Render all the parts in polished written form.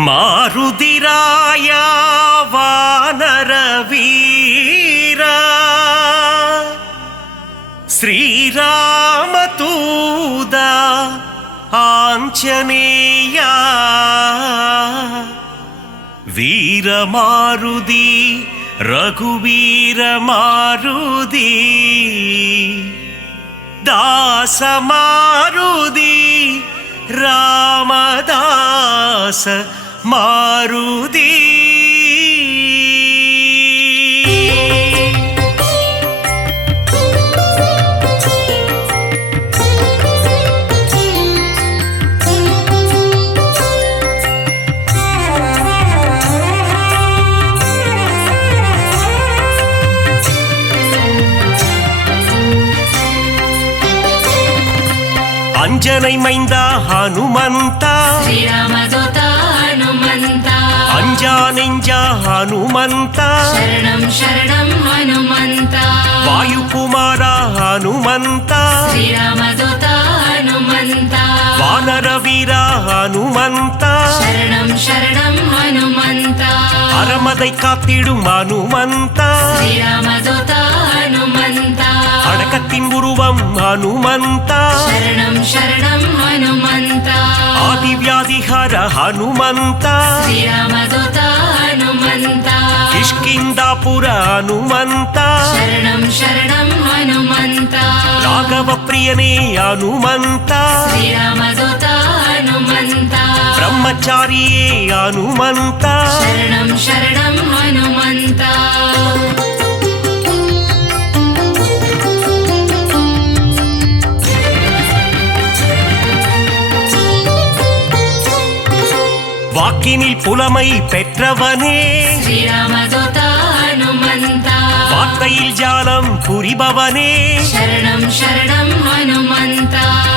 ಮಾರುದಿರಾಯ ವಾನರ ವೀರ ಶ್ರೀರಾಮತೂದ ಆಂಜನೇಯ ವೀರ ಮಾರುದಿ ರಘುವೀರ ಮಾರುದಿ ದಾಸ ಮಾರುದಿ ರಾಮದಾಸ ಮಾರುದಿ ಅಂಜನೈ ಮೈಂದ ಹನುಮಂತ ಶ್ರೀರಾಮದೂತ ಹನುಮಂತ ಅಂಜಾನೆಂಜ ಹನುಮಂತ ಶರಣಂ ಶರಣಂ ಹನುಮಂತ ವಾಯುಕುಮಾರ ಹನುಮಂತ ಶ್ರೀರಾಮದೂತ ಹನುಮಂತ ವಾನರ ವೀರ ಹನುಮಂತ ಶರಣಂ ಶರಣಂ ಹನುಮಂತ ಅರಮದೈ ಕಾத்திடும் ಹನುಮಂತ ಶ್ರೀರಾಮದೂತ ಹನುಮಂತ அடக்கத்தின் உருவம் ஹனுமந்த ಶರಣಂ ಶರಣಂ ಹನುಮಂತ ஆதிவியாதிஹர ஹனுமந்த ಶ್ರೀರಾಮದೂತ ಹನುಮಂತ ಕಿಷ್ಕಿಂದಾಪುರ ಹನುಮಂತ ಶರಣಂ ಶರಣಂ ಹನುಮಂತ ರಾಘವ ಪ್ರಿಯನೇ ಹನುಮಂತ ಶ್ರೀರಾಮದೂತ ಹನುಮಂತ ಬ್ರಹ್ಮಚಾರಿಯೇ ಹನುಮಂತ ಶರಣಂ ಶರಣಂ ಹನುಮಂತ வாக்கினில் புலமை பெற்றவனே ಶ್ರೀರಾಮದೂತ ಹನುಮಂತ வார்த்தையில் ஜாலம் புரிபவனே ಶರಣಂ ಶರಣಂ ಹನುಮಂತ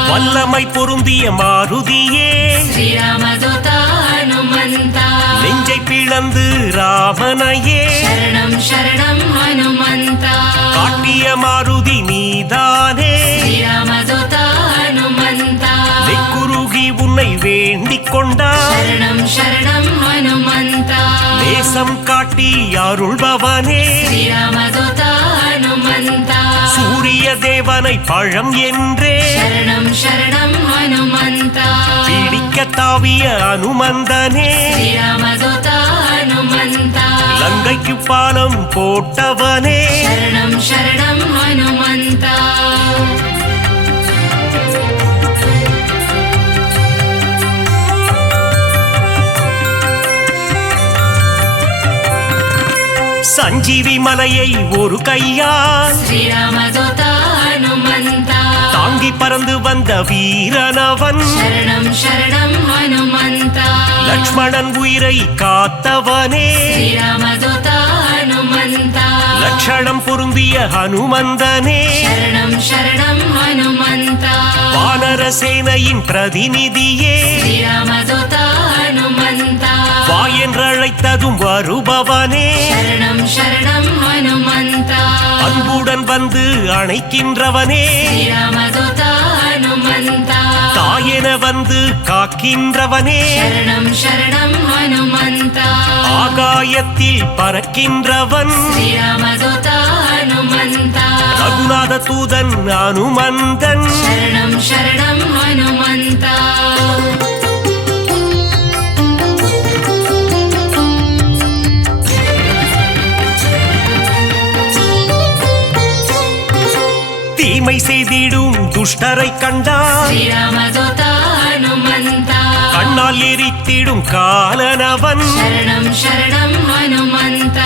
வல்லமை பொருந்திய மாருதியே ಶ್ರೀರಾಮದೂತ ಹನುಮಂತ நெஞ்சை பிளந்து ராமனையே ಶರಣಂ ಶರಣಂ ಹನುಮಂತ காட்டிய மாருதி நீதானே ಶ್ರೀರಾಮದೂತ ಹನುಮಂತ நெக்குருகி உன்னை வேண்டிக் கொண்டார் ಶರಣಂ ಶರಣಂ ಹನುಮಂತ நேசம் காட்டி அருள்பவனே ಶ್ರೀರಾಮದೂತ ಹನುಮಂತ சூரிய தேவனை பழம் என்றே ಶರಣಂ ಶರಣಂ ಹನುಮಂತ பிடிக்க தாவிய அனுமந்தனே ಶ್ರೀರಾಮದೂತ ಹನುಮಂತ லங்கைக்கு பாலம் போட்டவனே ಶರಣಂ ಶರಣಂ ಹನುಮಂತ சஞ்சீவி மலையை ஒரு கையால் ಶ್ರೀರಾಮದೂತ ಹನುಮಂತ தாங்கி பறந்து வந்த வீரனவன் ಶರಣಂ ಶರಣಂ ಹನುಮಂತ லக்ஷ்மணன் உயிரை காத்தவனே ಶ್ರೀರಾಮದೂತ ಹನುಮಂತ லட்சணம் பொருந்திய ஹனுமந்தனே ಶರಣಂ ಶರಣಂ ಹನುಮಂತ வானர சேனையின் பிரதிநிதியே ಶ್ರೀರಾಮದೂತ ಹನುಮಂತ வா என்றழைத்ததும் வருபவனே ಶರಣಂ ಶರಣಂ ಹನುಮಂತ அன்புடன் வந்து அணைக்கின்றவனே ಶ್ರೀರಾಮದೂತ ಹನುಮಂತ தாயென வந்து காக்கின்றவனே ಶರಣಂ ಶರಣಂ ಹನುಮಂತ ஆகாயத்தில் பறக்கின்றவன் ಶ್ರೀರಾಮದೂತ ಹನುಮಂತ ரகுநாத தூதன் அனுமந்தன் ಶರಣಂ ಶರಣಂ ಹನುಮಂತ தீமை செய்திடும் துஷ்டரை கண்டால் ಶ್ರೀರಾಮದೂತ ಹನುಮಂತ கண்ணால் எரித்திடும் காலனவன் ಶರಣಂ ಶರಣಂ ಹನುಮಂತ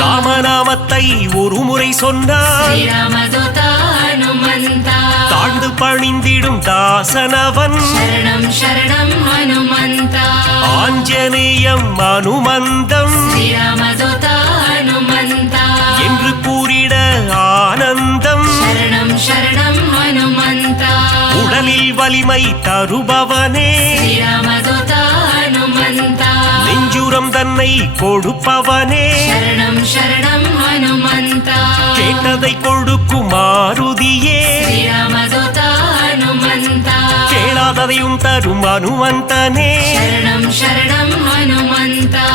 ராமநாமத்தை ஒரு முறை சொன்னால் ಶ್ರೀರಾಮದೂತ ಹನುಮಂತ தாழ்ந்து பணிந்திடும் தாசனவன் ಶರಣಂ ಶರಣಂ ಹನುಮಂತ ஆஞ்சநேயம் அனுமந்தம் ಶ್ರೀರಾಮದೂತ ಹನುಮಂತ என்று கூறிட ஆனந்தம் ಶರಣಂ ಶರಣಂ ಹನುಮಂತ உடலில் வலிமை தருபவனே ಶ್ರೀರಾಮದೂತ ಹನುಮಂತ நெஞ்சுரம் தன்னை கொடுப்பவனே ಶರಣಂ ಶರಣಂ ಹನುಮಂತ கேட்டதை கொடுக்கும் மாருதியே ಶ್ರೀರಾಮದೂತ ಹನುಮಂತ கேளாத நினைத்ததையும் தரும் அனுமந்தனே शरणं शरणं हनुमन्ता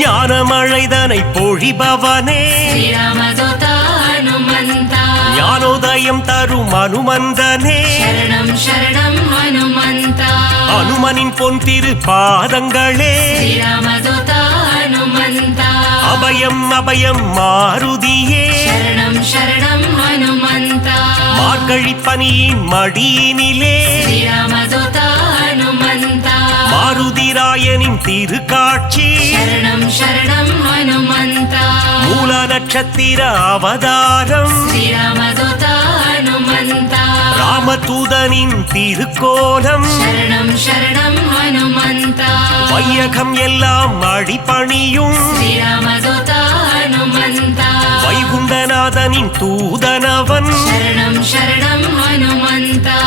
ஞானமழைதனை பொழிபவனே श्रीरामदूता हनुमन्ता ஞானோதயம் தரும் அனுமந்தனே शरणं शरणं हनुमन्ता அனுமனின் பொன் திரு பாதங்களே श्रीरामदूता हनुमन्ता அபயம் அபயம் மாருதியே शरणं शरणं हनुमन्ता மார்கழி பனியின் மடியினிலே श्रीरामदूता हनुमन्ता மாருதிராயனின் திருக்காட்சி शरणं शरणं हनुमन्ता மூல நட்சத்திர அவதாரம் श्रीरामदूता हनुमन्ता ராமதூதனின் திருக்கோலம் शरणं शरणं हनुमन्ता வையகம் எல்லாம் அடிபணியும் श्रीरामदूता हनुमन्ता வைகுண்டநாதனின் தூதனவன் शरणं शरणं हनुमन्ता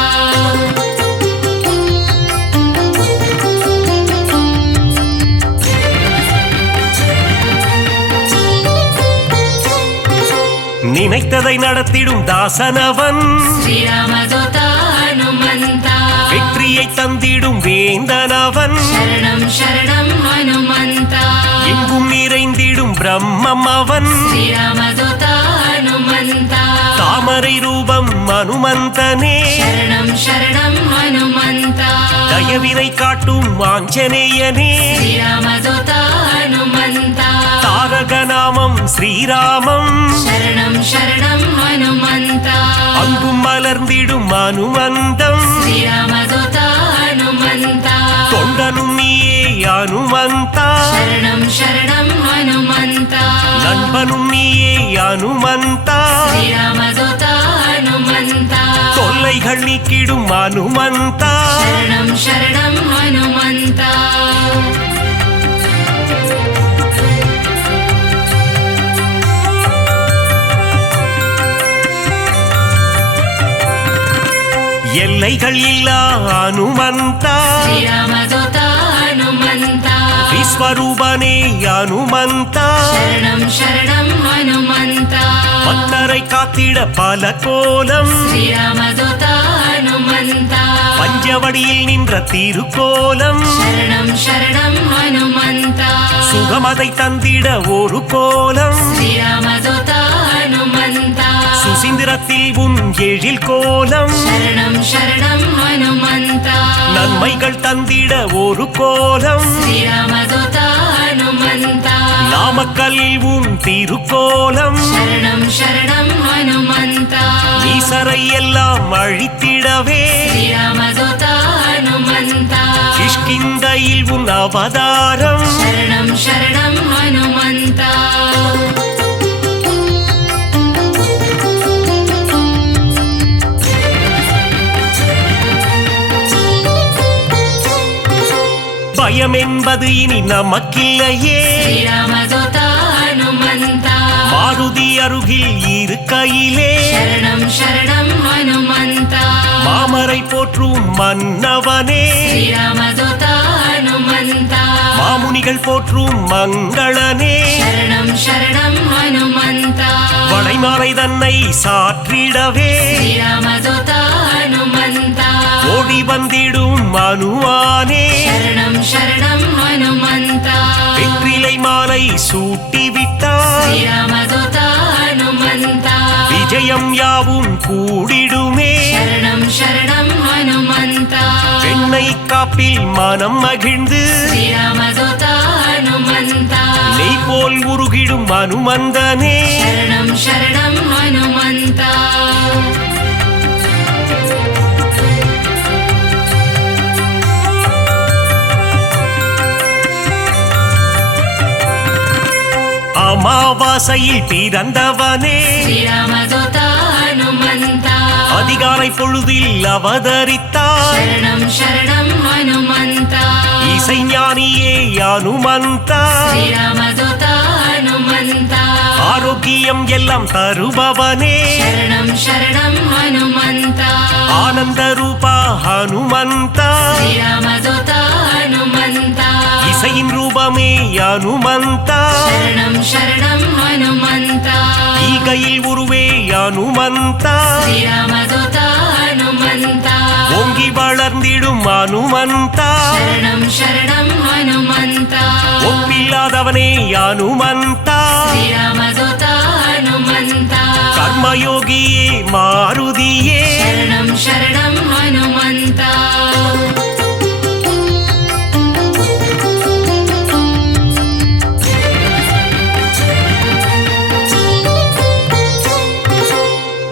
நினைத்ததை நடத்திடும் தாசனவன் श्रीरामदूता हनुमन्ता வெற்றியை தந்திடும் வேந்தனவன் शरणं शरणं हनुमन्ता எங்கும் நிறைந்திடும் பிரம்மம் அவன் श्रीरामदूता हनुमन्ता தாமரை ரூபம் அனுமந்தனே शरणं शरणं हनुमन्ता தயவினை காட்டும் ஆஞ்சநேயனே श्रीरामदूता हनुमन्ता தாரக நாமம் ஸ்ரீராமம் शरणं शरणं हनुमन्ता அங்கும் மலர்ந்திடும் அனுமந்தம் श्रीरामदूता हनुमन्ता தொண்டனும் நீயே அனுமந்தா शरणं शरणं हनुमन्ता நண்பனும் நீயே அனுமந்தா श्रीरामदूता हनुमन्ता தொல்லைகள் நீக்கிடும் அனுமந்தா शरणं शरणं हनुमन्ता எல்லைகள் இல்லா அனுமந்தா श्रीरामदूता हनुमन्ता விஸ்வரூபனே அனுமந்தா शरणं शरणं हनुमन्ता பக்தரை காத்திட பல கோலம் श्रीरामदूता हनुमन्ता பஞ்சவடியில் நின்ற திருக்கோலம் शरणं शरणं हनुमन्ता சுகமதை தந்திட ஒரு கோலம் श्रीरामदूता हनुमन्ता சுசீந்திரத்தில் உன் எழில் கோலம் शरणं शरणं हनुमन्ता நன்மைகள் தந்திட ஒரு கோலம் श्रीरामदूता हनुमन्ता நாமக்கல்லில் உன் திருக்கோலம் शरणं शरणं हनुमन्ता ஈசரை எல்லாம் அழித்திடவே श्रीरामदूता हनुमन्ता கிஷ்கிந்தையில் உன் அவதாரம் शरणं शरणं हनुमन्ता பயம் என்பது இனி நமக்கில்லையே श्रीरामदूता हनुमन्ता மாருதி அருகில் இருக்கையிலே शरणं शरणं हनुमन्ता மாமரை போற்றும் மன்னவனே श्रीरामदूता हनुमन्ता மாமுனிகள் போற்றும் மங்களனே शरणं शरणं हनुमन्ता வளைமாலை தன்னை சாற்றிடவே श्रीरामदूता हनुमन्ता ஓடி வந்திடும் மனுவானே शरणं शरणं हनुमन्ता வெற்றிலை மாலை சூட்டிவிட்டார் श्रीरामदूता हनुमन्ता விஜயம் யாவும் கூடிடுமே शरणं शरणं हनुमन्ता வெண்ணை காப்பில் மனம் மகிழ்ந்து श्रीरामदूता हनुमन्ता நெய் போல் உருகிடும் அனுமந்தனே शरणं शरणं हनुमन्ता அமாவாசையில் பிறந்தவனே श्रीरामदूता हनुमन्ता அதிகாலை பொழுதில் அவதரித்தார் शरणं शरणं हनुमन्ता இசைஞானியே அனுமந்தா श्रीरामदूता हनुमन्ता ஆரோக்கியம் எல்லாம் தருபவனே शरणं शरणं हनुमन्ता ஆனந்த ரூபா ஹனுமந்தா श्रीरामदूता हनुमन्ता இசை உலகின் ரூபமே அனுமந்த शरणं शरणं हनुमन्त ஈகையில் உருவே அனுமந்த श्रीरामदूत हनुमन्त ஓங்கி வளர்ந்திடும் அனுமந்த शरणं शरणं हनुमन्त ஒப்பில்லாதவனே அனுமந்த श्रीरामदूत हनुमन्त கர்மயோகியே மாருதியே शरणं शरणं हनुमन्त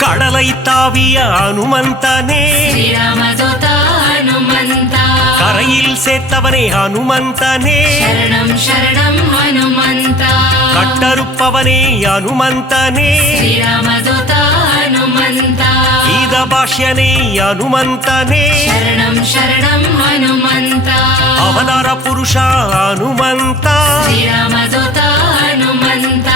கடலை தாவிய அனுமந்தனே श्रीरामदूत हनुमन्त கரையில் சேர்த்தவனே அனுமந்தனே शरणं शरणं हनुमन्त கட்டறுப்பவனே அனுமந்தனே श्रीरामदूत हनुमन्त கீத பாஷ்யனே அனுமந்தனே शरणं शरणं हनुमन्त அவதார புருஷா அனுமந்த श्रीरामदूत हनुमन्त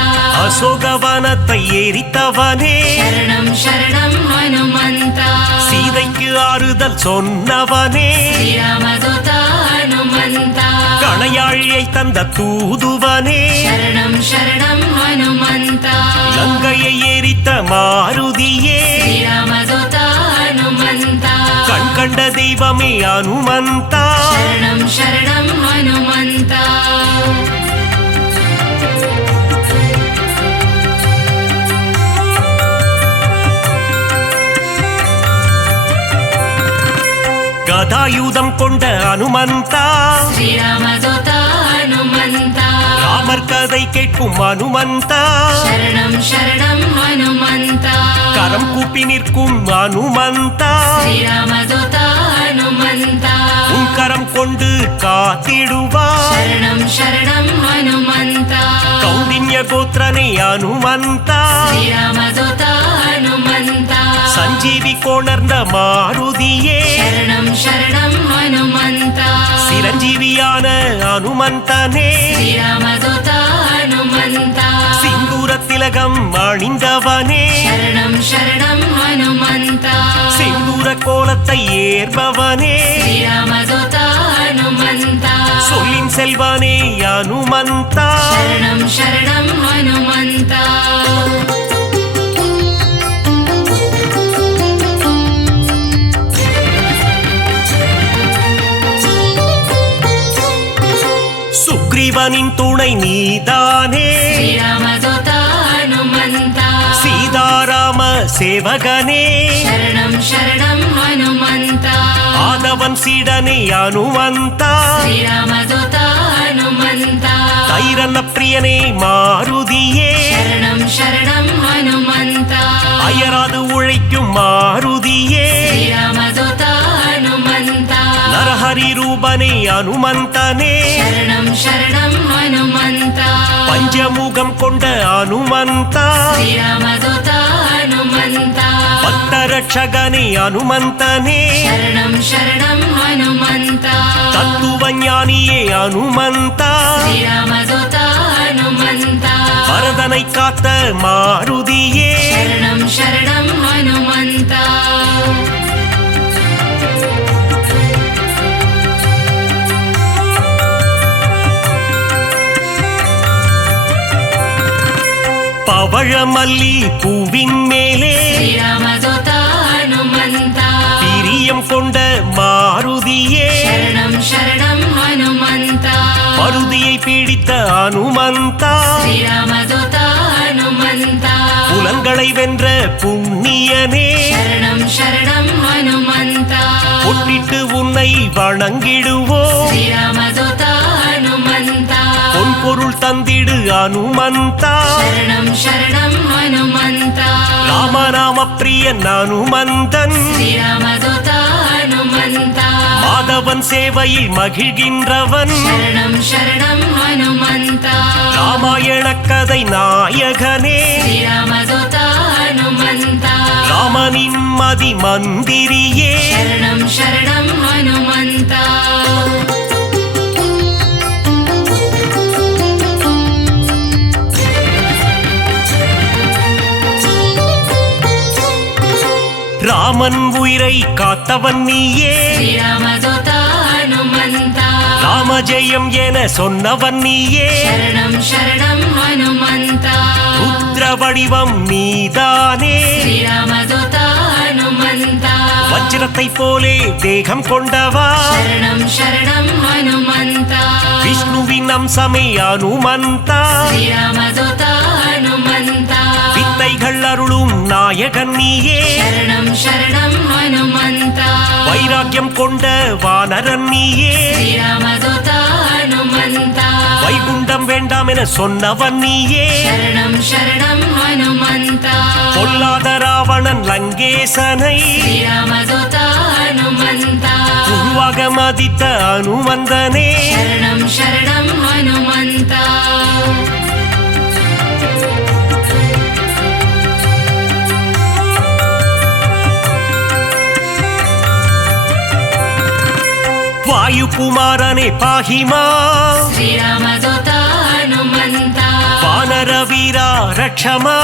அசோகவனத்தை எரித்தவனே शरणं शरणं हनुमन्त சீதைக்கு ஆறுதல் சொன்னவனே श्रीरामदूत हनुमन्त கணையாழியை தந்த தூதுவனே शरणं शरणं हनुमन्त லங்கையை எரித்த மாருதியே श्रीरामदूत हनुमन्त கண் கண்ட தெய்வமே அனுமந்தா शरणं शरणं हनुमन्त கதாயுதம் கொண்ட அனுமந்தா श्रीरामदूत हनुमन्त ராமர் கதை கேட்கும் அனுமந்தா शरणं शरणं हनुमन्त கரம் கூப்பி நிற்கும் அனுமந்தா श्रीरामदूत हनुमन्त உன் கரம் கொண்டு காத்திடுவார் शरणं शरणं हनुमन्त கௌண்டின்ய கோத்திரனே அனுமந்தா श्रीरामदूत हनुमन्त சஞ்சீவி கொணர்ந்த மாருதியே शरणं शरणं हनुमन्त சிரஞ்சீவியான அனுமந்தனே श्रीरामदूत हनुमन्त சிந்தூர திலகம் அணிந்தவனே शरणं शरणं हनुमन्त செந்தூர கோலத்தை ஏற்பவனே श्रीरामदूत हनुमन्त சொல்லின் செல்வனே அனுமந்தா शरणं शरणं हनुमन्त சுக்ரீவனின் துணை நீதானே श्रीरामदूत हनुमन्त சீதாராம சேவகனே शरणं शरणं हनुमन्त ஆதவன் சீடனே அனுமந்தா श्रीरामदूत हनुमन्त தைரன பிரியனே மாருதியே शरणं शरणं हनुमन्त அயராது உழைக்கும் மாருதியே श्रीरामदूत हनुमन्त நரஹரி ரூபனே அனுமந்தனே शरणं शरणं हनुमन्त பஞ்சமுகம் கொண்ட அனுமந்தா श्रीरामदूत हनुमन्त பக்தரட்சகனே அனுமந்தனே शरणं शरणं हनुमन्त தத்துவ ஞானியே அனுமந்தா श्रीरामदूत हनुमन्त பரதனை காத்த மாருதியே शरणं शरणं हनुमन्त பவழமல்லி பூவின் மேலே श्रीरामदूत हनुमन्त பிரியம் கொண்ட மாருதியே शरणं शरणं हनुमन्त மருதியை பிடித்த அனுமந்தா श्रीरामदूत हनुमन्त புலன்களை வென்ற புண்ணியனே शरणं शरणं हनुमन्त பொட்டிட்டு உன்னை வணங்கிடுவோ श्रीरामदूत हनुमन्त பொன் பொருள் தந்திடு அனுமந்தா शरणं शरणं हनुमन्त ராமநாம பிரியன் அனுமந்தன் श्रीरामदूत हनुमन्त மாதவன் சேவையில் மகிழ்கின்றவன் शरणं शरणं हनुमन्त ராமாயண கதை நாயகனே श्रीरामदूत हनुमन्त ராமனின் மதி மந்திரியே शरणं शरणं हनुमन्त ராமன் உயிரை காத்தவன் நீயே श्रीरामदूत हनुमन्त ராமஜெயம் என சொன்னவன் நீயே சரணம் சரணம் ஹனுமந்தா ருத்ர வடிவம் நீதானே ஸ்ரீராமதூதா ஹனுமந்தா வஜ்ரத்தை போலே தேகம் கொண்டவா சரணம் சரணம் ஹனுமந்தா விஷ்ணுவின் அம்சமே அனுமந்தா ஸ்ரீராமதூதா ஹனுமந்தா வித்தைகள் அருளும் நாயகன் நீயே சரணம் சரணம் ஹனுமந்தா வைராக்கியம் கொண்ட வானரன் நீயே ஸ்ரீராமதூதா ஹனுமந்தா வைகுண்டம் வேண்டாம் என சொன்னவன் நீயே சரணம் சரணம் ஹனுமந்தா பொல்லாத ராவணன் லங்கேசனை ஸ்ரீராமதூதா ஹனுமந்தா உருவாக மதித்த அனுமந்தனே சரணம் சரணம் ஹனுமந்தா வாயுகுமாரனே பாஹிமா ஸ்ரீராமதூதா ஹனுமந்தா வானர வீரா ரக்ஷமா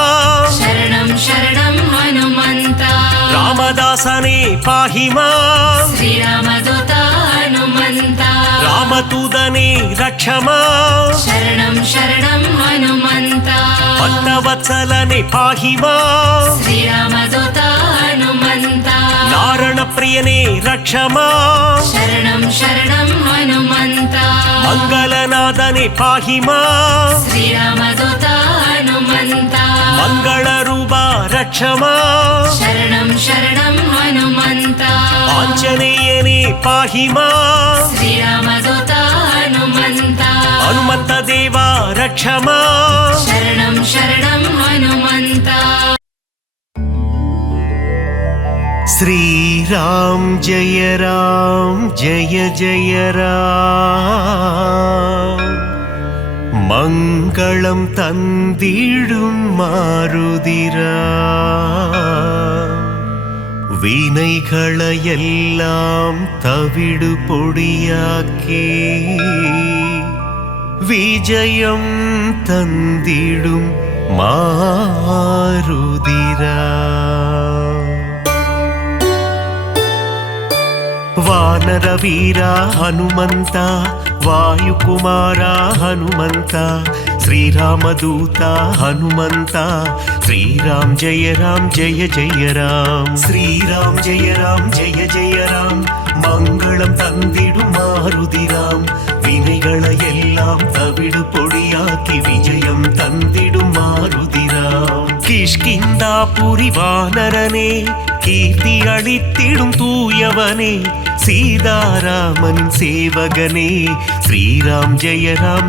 சரணம் சரணம் ஹனுமந்தா ராமதாசனே பாஹிமா ஸ்ரீராமதூதா ஹனுமந்தா ராமதூதனே ரக்ஷமா சரணம் சரணம் ஹனுமந்தா பக்தவத்சலனே பாஹிமா ஸ்ரீராமதூதா ஹனுமந்தா நாரண பிரியனே ரக்ஷமா சரணம் சரணம் ஹனுமந்தா மங்களநாதனே பாஹிமா ஸ்ரீராமதூதா ஹனுமந்தா மங்கள ரூபா ரக்ஷமா சரணம் சரணம் ஹனுமந்தா ஆஞ்சநேயனே பாஹிமா ஸ்ரீராமதூதா ஹனுமந்தா ಹನುಮಂತ ದೇವ ರಕ್ಷಮಾ ಶರಣಂ ಶರಣಂ ಹನುಮಂತ ಶ್ರೀರಾಮ್ ಜಯ ಜಯ ರಾಮ್ ಮಂಗಳಂ ತಂದಿಡುಂ ಮಾರುದಿರಾ வினைகளை எல்லாம் தவிடு பொடியாக்கி விஜயம் தந்திடும் மாருதிரா ವಾನರ ವೀರ ಹನುಮಂತ ವಾಯುಕುಮಾರ ಹನುಮಂತ ಶ್ರೀರಾಮದೂತ ಹನುಮಂತ ಶ್ರೀರಾಮ್ ಜಯ ಜಯ ರಾಮ್ ಶ್ರೀರಾಮ್ ಜಯ ಜಯ ರಾಮ್ ಮಂಗಳಂ ತಂದಿಡು ಮಾರುದಿರಾಮ್ ವಿನೆಗಳ ಎல்லாம் ತವಿಡು பொடியாக்கி விஜயம் தந்திடும் மாருதிராம் கிஷ்கிந்தாபுரி வானரனே கீர்த்தி அளித்திடும் தூயவனே சீதாராமன் சேவகனே ஸ்ரீராம் ஜெய ஜய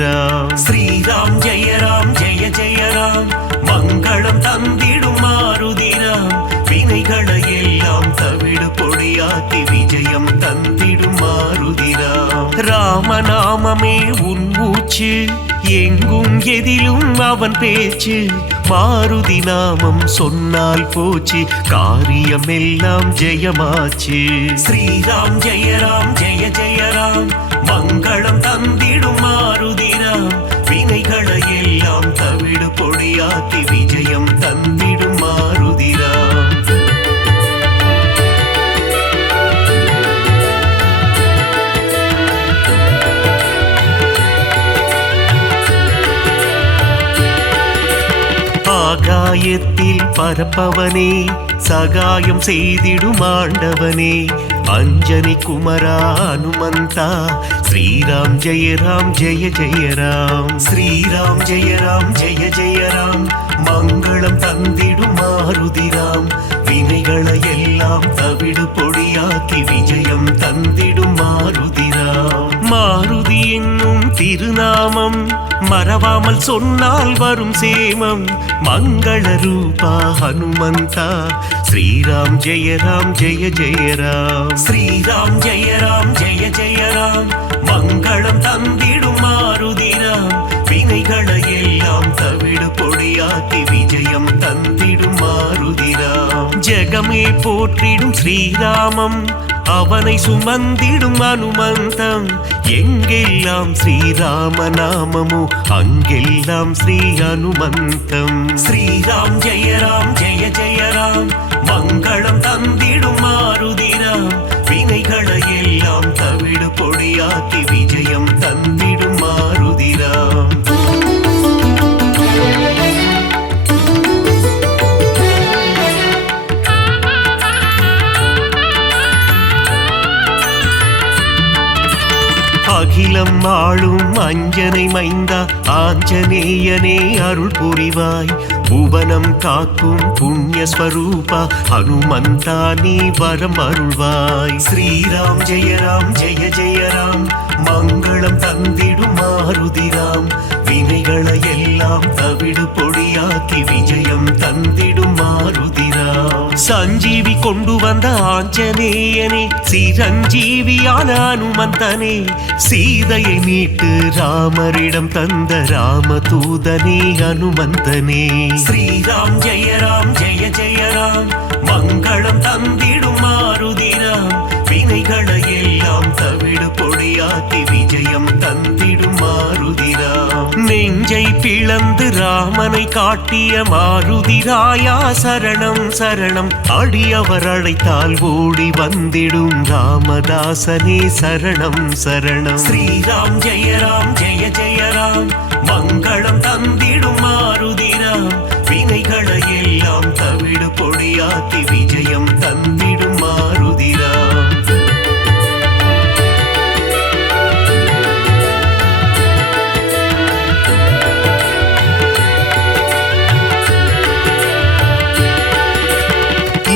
ராம் ஸ்ரீராம் ஜெய ஜய ராம் மங்களம் தந்திடும் மாருதிராம் வினைகளை எல்லாம் தவிடு பொடியாக்கி விஜயம் தந்திடும் மாருதிராம் ராமநாமமே உன் மூச்சு எங்கும் எதிலும் அவன் பேச்சு மாருதி நாமம் சொன்னால் போச்சு காரியம் எல்லாம் ஜெயமாச்சு ஸ்ரீராம் ஜெய ஜய ராம் மங்களம் தந்திடும் மாருதிராம் வினைகளை எல்லாம் தவிடு பொடியாக்கி விஜயம் தந்திடும் மாருதிராம் ஆகாயத்தில் பரப்பவனே சகாயம் செய்திடும் ஆண்டவனே அஞ்சனி குமரா ஹனுமந்தா ஸ்ரீராம் ஜெய ஜய ராம் ஸ்ரீராம் ஜெய ஜய ராம் மங்களம் தந்திடும் மாருதிராம் வினைகளை எல்லாம் தவிடு பொடியாக்கி விஜயம் தந்திடும் மாருதிராம் மாருதி என்னும் திருநாமம் மறவாமல் சொன்னால் வரும் சேமம் மங்கள ரூபா ஹனுமந்தா ஸ்ரீராம் ஜெய ஜய ராம் ஸ்ரீராம் ஜெய ஜய ராம் மங்களம் தந்திடும் மாருதிராம் வினைகளை எல்லாம் தவிடு பொடியாக்கி விஜயம் தந்திடும் மாருதிராம் ஜெகமே போற்றிடும் ஸ்ரீராமம் அவனை சுமந்திடும் அனுமந்தம் எங்கெல்லாம் ஸ்ரீராம நாமமோ அங்கெல்லாம் ஸ்ரீ அனுமந்தம் ஸ்ரீராம் ஜெய ராம் மங்களம் தந்திடும் மாருதிராம் வினைகளை எல்லாம் தவிடு தவிடு பொடியாக்கி விஜயம் தந்திடும் மாருதிராம். அகிலம் ஆளும் அஞ்சனை மைந்தா ஆஞ்சநேயனே அருள் புரிவாய். புவனம் காக்கும் புண்ணிய ஸ்வரூபா ஹனுமந்தா நீ வரம் அருள்வாய். ஸ்ரீராம் ஜெய ராம் ஜெய ஜெய ராம் மங்களம் தந்திடும் மாருதிராம். வினைகளை எல்லாம் தவிடு பொடியாக்கி விஜயம் தந்திடும் மாருதிராம். சஞ்சீவி கொண்டு வந்த ஆஞ்சநேயனே சிரஞ்சீவியான அனுமந்தனே சீதையை மீட்டு ராமரிடம் தந்த ராமதூதனே அனுமந்தனே. ஸ்ரீராம் ஜெய ராம் ஜெய ஜெய ராம் மங்களம் தந்திடும் மாருதிராம். வினைகளை எல்லாம் தவிடு பொடியாக்கி விஜயம் தந்திடும் மாருதிராம். நெஞ்சை பிளந்து ராமனை காட்டிய மாருதிராயா சரணம் சரணம். அடியவர் அழைத்தால் ஓடி வந்திடும் ராமதாசனே சரணம் சரணம். ஸ்ரீராம் ஜெய ராம் ஜெய ஜெய ராம் மங்களம் தந்திடும் மாருதிராம். வினைகளை எல்லாம் தவிடு பொடியாக்கி விஜயம் தந்திடும் மாருதிராம்.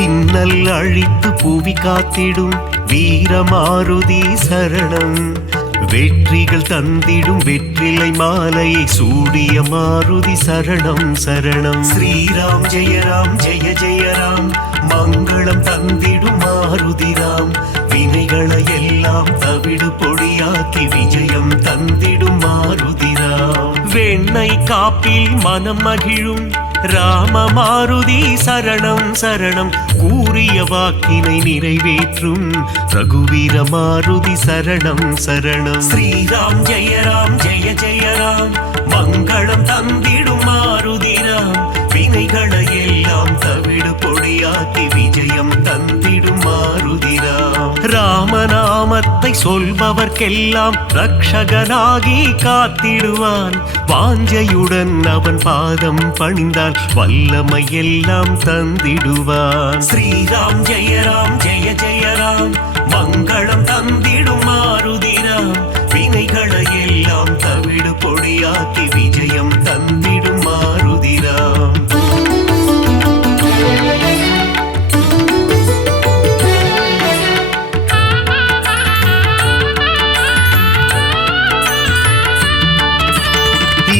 இன்னல் அழித்து புவி காத்திடும் வீரமாருதி சரணம். வெற்றிகள் தந்திடும் வெற்றிலை மாலையை சூடிய மாருதி சரணம் சரணம். ஸ்ரீராம் ஜெய ராம் ஜெய ஜெய ராம் மங்களம் தந்திடும் மாருதிராம். வினைகளை எல்லாம் தவிடு பொடியாக்கி விஜயம் தந்திடும் மாருதிராம். வெண்ணை காப்பில் மனம் மகிழும் ராம மாருதி சரணம் சரணம். கூறிய வாக்கினை நிறைவேற்றும் ரகுவீர மாருதி சரணம் சரணம். ஸ்ரீராம் ஜெய ராம் ஜெய ஜெய ராம் மங்களம் தந்திடும் மாருதிராம். வினைகளை எல்லாம் தவிடு பொடியாக்கி விஜயம் தந்திடும் மாருதிராம். ராமநாமத்தை சொல்பவர்க்கெல்லாம் ரக்ஷகனாகி காத்திடுவான். வாஞ்சையுடன் அவன் பாதம் பணிந்தால் வல்லமை எல்லாம் தந்திடுவான். ஸ்ரீராம் ஜெய ராம் ஜெய ஜெய ராம் மங்களம் தந்திடும் மாருதிராம். வினைகளை எல்லாம் தவிடு பொடியாக்கி விஜயம் தந்திடும் மாருதிராம்.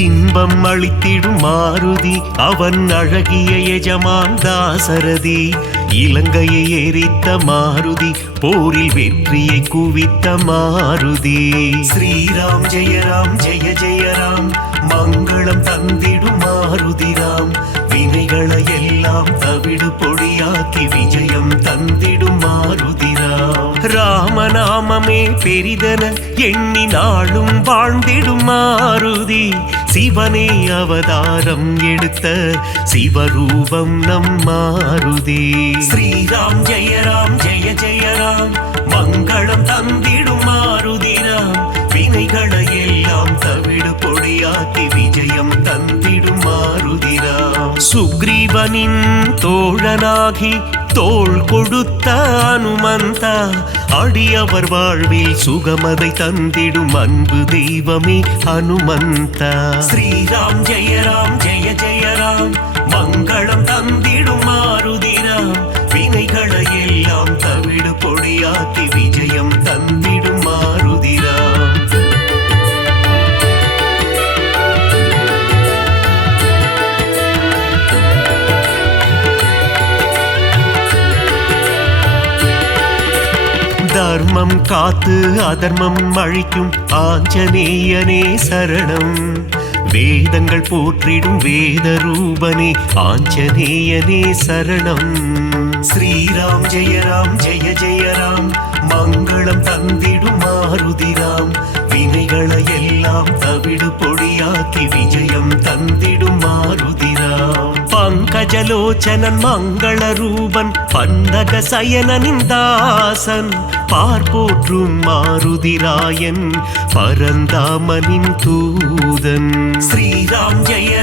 இன்பம் அளித்திடும் மாருதி அவன் அழகிய எஜமான் தாசரதி. இலங்கையை எரித்த மாருதி போரில் வெற்றியை குவித்த மாருதி. ஸ்ரீராம் ஜெய ராம் ஜெய ஜெய ராம் மங்களம் தந்திடும் மாருதிராம். வினைகளை எல்லாம் தவிடு பொடியாக்கி விஜயம் தந்திடும் மாருதிராம். ராமநாமமே பெரிதென எண்ணி நாளும் வாழ்ந்திடும் மாருதி. சிவனே அவதாரம் எடுத்த சிவரூபம் நம் மாருதி. ஸ்ரீராம் ஜெய ராம் ஜெய ஜெய ராம் மங்களம் தந்திடும் மாருதிராம். வினைகளை எல்லாம் தவிடு பொடியாக்கி விஜயம் தந்திடும் மாருதிராம். சுக்ரீவனின் தோழனாகி தோள் கொடுத்த அனுமந்தா அடியவர் வாழ்வில் சுகமதை தந்திடும் அன்பு தெய்வமே ஹனுமந்தா. ஸ்ரீராம் ஜெய ராம் ஜெய ஜெய ராம் மங்களம் தந்திடும் மாருதிராம். வினைகளை எல்லாம் தவிடு பொடியாக்கி விஜயம் தந்திடும் மாருதிராம். தர்மம் காத்து அதர்மம் அழிக்கும் ஆஞ்சநேயனே சரணம். வேதங்கள் போற்றிடும் வேத ரூபனே ஆஞ்சநேயனே சரணம். ஸ்ரீராம் ஜெய ராம் ஜெய ஜெய ராம் மங்களம் தந்திடும் மாருதிராம். வினைகளை எல்லாம் தவிடு பொடியாக்கி விஜயம் தந்திடும் மாருதிராம். பங்கை பங்கஜலோச்சனன் மங்கள ரூபன் பன்னக சயனனின் தாசன் பார்ப்போற்றும் மாருதிராயன் பரந்தாமனின் தூதன் ஸ்ரீராம் ஜெய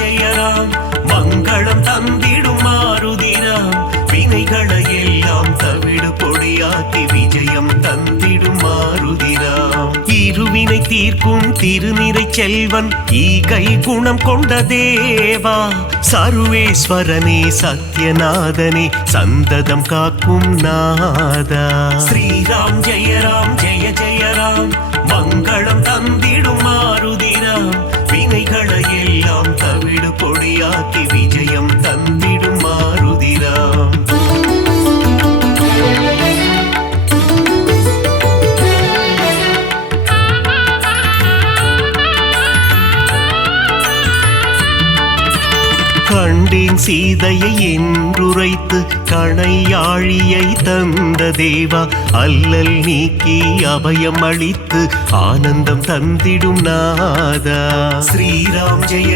ஜெய ராம் மங்களம் தந்திடும் மாருதிராம் வினைகளை எல்லாம் தவிடு பொடியாக்கி விஜயம் தந்திடும் மாருதிராம் இருவினை தீர்க்கும் திருநிறை செல்வன் ஈகை குணம் கொண்ட தேவா சர்வேஸ்வரனே சத்யநாதனே சந்ததம் காக்கும் நாதா ஸ்ரீராம் ஜெய ராம் மங்களம் தந்திடும் மாருதிராம் வினைகளை எல்லாம் தவிடு பொடியாக்கி விஜயம் தந்திடும் மாருதிராம் கண்டேன் சீதையை என்றுரைத்து கணையாழியை தந்த தேவா அல்லல் நீக்கி அபயம் அளித்து ஆனந்தம் தந்திடும் நாதா ஸ்ரீராம் ஜெய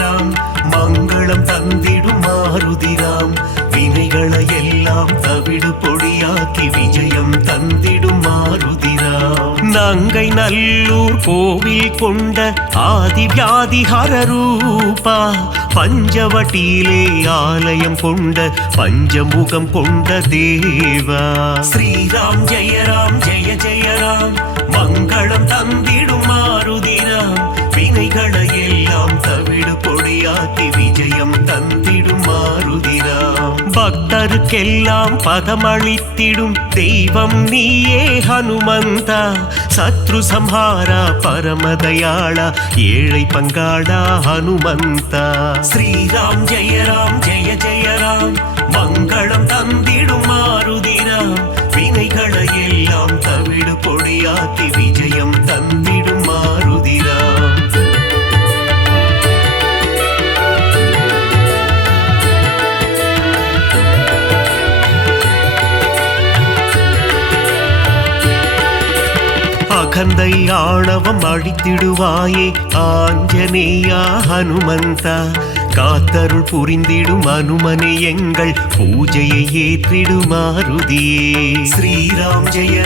ராம் மங்களம் தந்திடும் மாருதிராம் வினைகளை எல்லாம் தவிடு பொடியாக்கி விஜயம் தந்திடும் மாருதிராம் நங்கை நல்லூர் கோவில் கொண்ட ஆதிவியாதிஹர ரூபா பஞ்சவட்டியிலே ஆலயம் கொண்ட பஞ்சமுகம் கொண்ட தேவா ஸ்ரீராம் ஜெய ராம் மங்களம் தந்திடும் மாருதிராம் வினைகளை எல்லாம் தவிடு பொடியாக்கி விஜயம் தந்திடும் மாருதிராம் பக்தருக்கெல்லாம் பதமளித்திடும் தெய்வம் நீயே ஹனுமந்தா சத்ரு சம்ஹாரா பரமதயாளா ஏழை பங்காளா ஹனுமந்தா ஸ்ரீராம் ஜெய ராம் மங்களம் தந்திடும் மாருதிராம் வினைகளை எல்லாம் தவிடு பொடியாக்கி விஜயம் தந்திடும் மாருதிராம் அகந்தை ஆணவம் அழித்திடுவாயே ஆஞ்சநேயா ஹனுமந்தா காத்தருள் புரிந்திடும் அனுமனே எங்கள் பூஜையை ஏற்றிடும் மாருதியே ஸ்ரீராம் ஜெய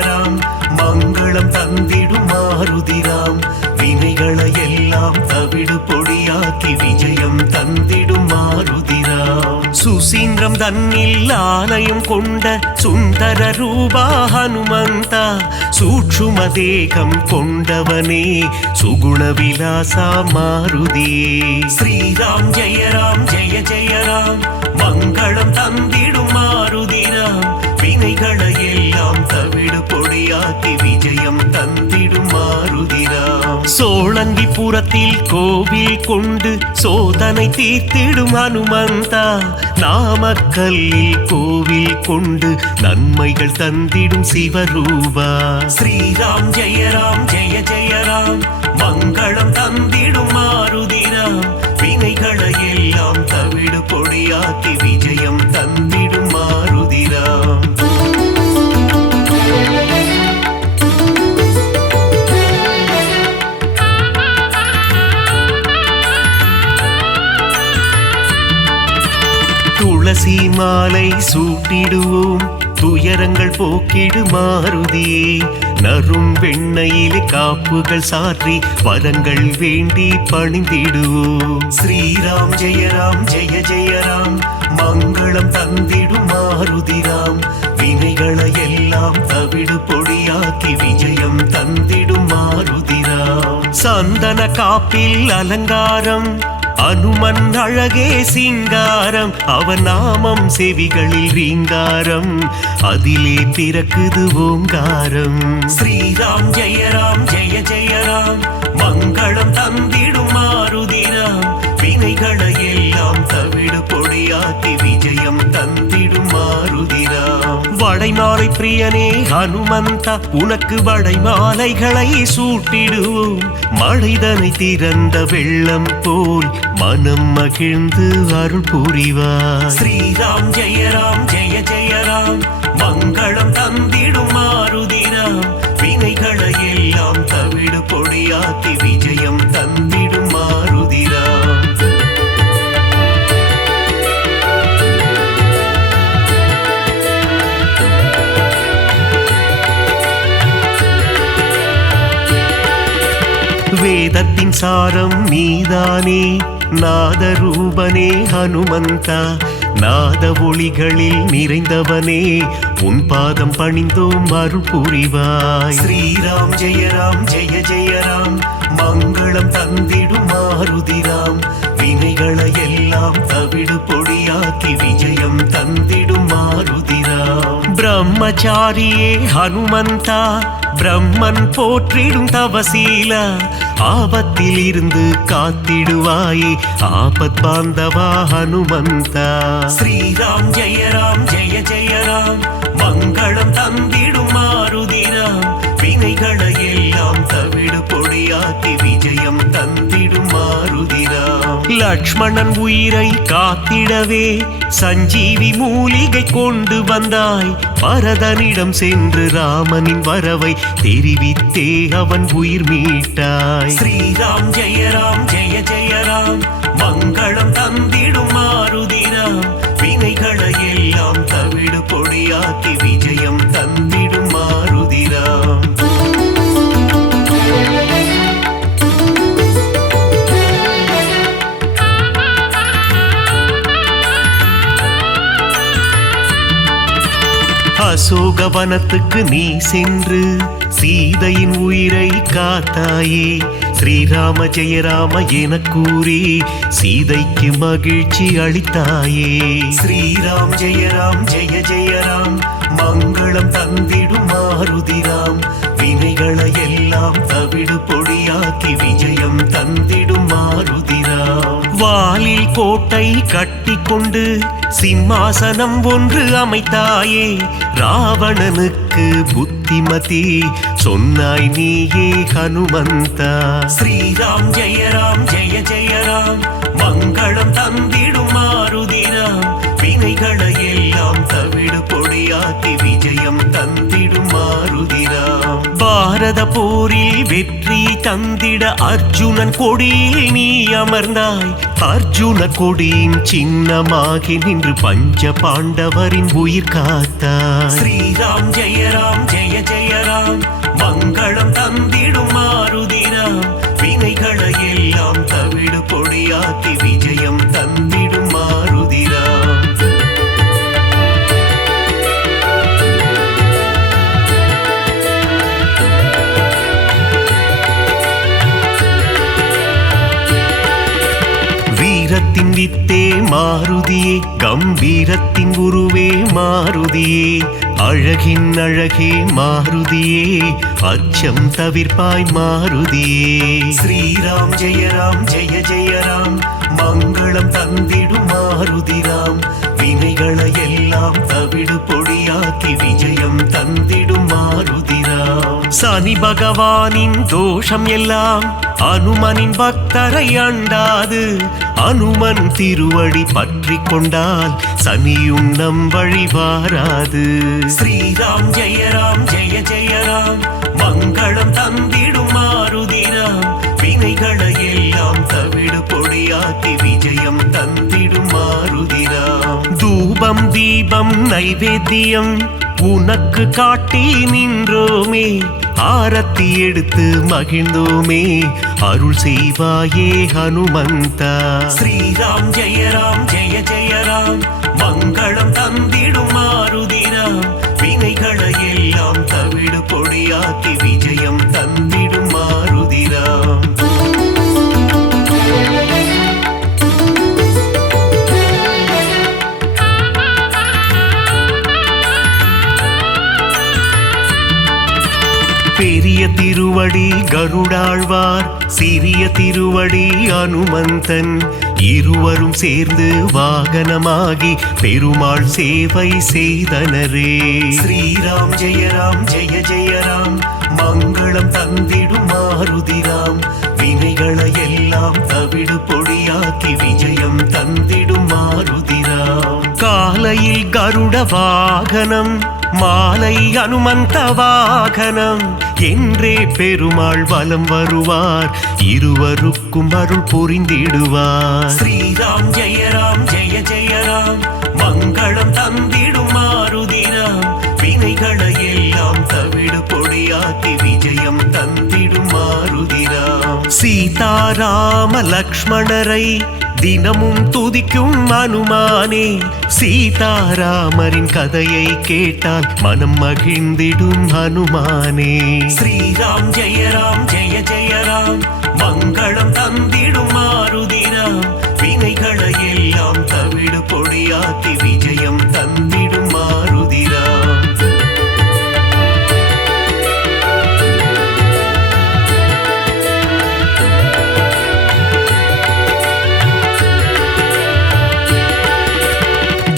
ராம் மங்களம் தந்திடும் மாருதிராம் வினைகளை எல்லாம் தவிடு பொடியாக்கி விஜயம் தந்திடும் மாருதிராம் சுசீந்திரம் தன்னில் ஆலயம் கொண்ட சுந்தர ரூபா ஹனுமந்தா சூட்சும தேகம் கொண்டவனே சுகுண விலாசா மாருதியே ஸ்ரீராம் ஜெய ராம் மங்களம் தந்திடும் மாருதிராம் வினைகளை எல்லாம் தவிடு பொடியாக்கி விஜயம் தந்திடும் மாருதிராம் சோழங்கிபுரத்தில் கோவில் கொண்டு சோதனை தீர்த்திடும் ஹனுமந்தா நாமக்கல்லில் கோவில் கொண்டு நன்மைகள் தந்திடும் சிவரூபா ஸ்ரீராம் ஜெய ராம் மங்களம் தந்திடும் மாருதிராம் வினைகளை எல்லாம் தவிடு பொடியாக்கி விஜயம் தந்திடும் மாருதிராம் துளசி மாலை சூட்டிடுவோம் துயரங்கள் போக்கிடு மாருதியே நரும் வெண்ணையிலே காப்புகள் சாற்றி வரங்கள் வேண்டி பணிந்திடுவோம் ஸ்ரீராம் ஜெய ராம் மங்களம் தந்திடும் மாருதிராம் வினைகளை எல்லாம் தவிடு பொடியாக்கி விஜயம் தந்திடும் மாருதிராம் சந்தன காப்பில் அலங்காரம் அனுமன் அழகே சிங்காரம் அவன் நாமம் செவிகளில் ரீங்காரம் அதிலே பிறக்குது ஓங்காரம் ஸ்ரீராம் ஜெய ராம் மங்களம் தந்திடும் மாருதிராம் வினைகளை எல்லாம் தவிடு பொடியாக்கி விஜயம் தந்திடும் மாருதிராம் வடைமாலை பிரியனே ஹனுமந்தா உனக்கு வடைமாலைகளை சூட்டிடுவோம் மழைதனை திறந்த வெள்ளம் போல் மனம் மகிழ்ந்து அருள் புரிவார் ஸ்ரீராம் ஜெய ராம் மங்களம் தந்திடும் மாருதிராம் வினைகளை எல்லாம் தவிடு பொடியாக்கி விஜயம் தந்திடும் மாருதிராம் வேதத்தின் சாரம் நீதானே நாதரூபனே ஹனுமந்தா நாத ஒளிகளில் நிறைந்தவனே உன் பாதம் பணிந்தோம் அருள் புரிவாய். ஸ்ரீராம் ஜெய ஜெய ராம் மங்களம் தந்திடும் மாருதிராம் வினைகளை எல்லாம் தவிடு பொடியாக்கி விஜயம் தந்திடும் மாருதிராம். பிரம்மச்சாரியே ஹனுமந்தா பிரம்மன் போற்றிடும் தவசீலா ஆபத்தில் இருந்து காத்திடுவாயே ஆபத் பாந்தவா ஹனுமந்தா. ஸ்ரீராம் ஜெய ஜெய ராம் மங்களம் தந்திடும் மாருதிராம் வினைகளை எல்லாம் தவிடு பொடியாக்கி விஜயம் தந்திடும் மாருதிராம். லக்ஷ்மணன் உயிரை காத்திடவே சஞ்சீவி மூலிகை கொண்டு வந்தாய் பரதனிடம் சென்று ராமனின் வரவை தெரிவித்தே அவன் உயிர் மீட்டாய். ஸ்ரீராம் ஜெய ஜெய ராம் மங்களம் தந்திடும் மாருதிராம் வினைகளை எல்லாம் தவிடு பொடியாக்கி விஜயம் தந்திடும் மாருதிராம். அசோகவனத்துக்கு நீ சென்று சீதையின் உயிரை காத்தாயே ஸ்ரீராம ஜெய ராம என கூறி சீதைக்கு மகிழ்ச்சி அளித்தாயே. ஸ்ரீராம் ஜெய ஜெய ராம் மங்களம் தந்திடும் மாருதிராம் வினைகளை எல்லாம் தவிடு பொடியாக்கி விஜயம் தந்திடும் மாருதிராம். வாலில் கோட்டை கட்டி கொண்டு சிம்மாசனம் ஒன்று அமைத்தாயே ராவணனுக்கு புத்திமதி சொன்னாய் நீயே ஹனுமந்தா. ஸ்ரீராம் ஜெய ஜெய ராம் மங்களம் தந்திடும் மாருதிராம் வினைகளை எல்லாம் தவிடு பொடியாக்கி விஜயம் தந்திடும் மாருதிராம். பாரத போரில் வெற்றி தந்திட அர்ஜுனன் கொடியில் நீ அமர்ந்தாய் அர்ஜுன கொடியின் சின்னமாகி நின்று பஞ்ச பாண்டவரின் உயிர் காத்தாய். ஸ்ரீராம் ஜெய ஜெய ராம் மங்களம் தந்திடும் மாருதிராம் வினைகளை எல்லாம் தவிடு பொடியாக்கி விஜயம் தந்திடும் மாருதிராம். வீரத்தின் வித்தே மாருதியே கம்பீரத்தின் உருவே மாருதியே அழகின் அழகே மாருதியே அச்சம் தவிர்ப்பாய் மாருதியே. ஸ்ரீராம் ஜெய ஜெய ராம் மங்களம் தந்திடும் மாருதிராம் வினைகளை எல்லாம் தவிடு பொடியாக்கி விஜயம் தந்திடும் மாருதிராம். சனி பகவானின் தோஷம் எல்லாம் அனுமனின் பக்தரை அண்டாது அனுமன் திருவடி பற்றி கொண்டால் சனியும் நம் வழி வாராது. ஸ்ரீராம் ஜெய ஜெய ராம் மங்களம் தந்திடும் மாருதிராம் வினைகளை எல்லாம் தவிடு பொடியாக்கி விஜயம் தந்திடும் மாருதிராம். தூபம் தீபம் நைவேத்தியம் உனக்கு காட்டி நின்றோமே ஆரத்தி எடுத்து மகிழ்ந்தோமே அருள் செய்வாயே ஹனுமந்தா. ஸ்ரீராம் ஜெய ஜெய ராம் மங்களம் தந்திடும் மாருதிராம் வினைகளை எல்லாம் தவிடு பொடியாக்கி விஜயம் தந்திடும் மாருதிராம். பெரிய திருவடி கருடாழ்வார் சிறிய திருவடி அனுமந்தன் இருவரும் சேர்ந்து வாகனமாகி பெருமாள் சேவை செய்தனரே. ஸ்ரீராம் ஜெய ஜெய ராம் மங்களம் தந்திடும் மாருதிராம் வினைகளை எல்லாம் தவிடு பொடியாக்கி விஜயம் தந்திடும் மாருதிராம். காலையில் கருட வாகனம் மாலை அனுமந்த வாகனம் என்றே பெருமாள் வலம் வருவார் இருவருக்கும் அருள் புரிந்திடுவார். ஸ்ரீராம் ஜெய ஜெய ராம் மங்களம் தந்திடும் மாருதிராம் வினைகளை எல்லாம் தவிடு பொடியாக்கி விஜயம் தந்திடும் மாருதிராம். சீதாராம லக்ஷ்மணரை தினமும் துதிக்கும் அனுமானே, சீதாராமரின் கதையை கேட்டால் மனம் மகிழ்ந்திடும் ஹனுமானே. ஸ்ரீராம் ஜெய ராம் ஜெய ஜெய ராம், மங்களம் தந்திடும் மாருதிராம், வினைகளை எல்லாம் தவிடு பொடியாக்கி விஜயம் தந்திடும் மாருதிராம்.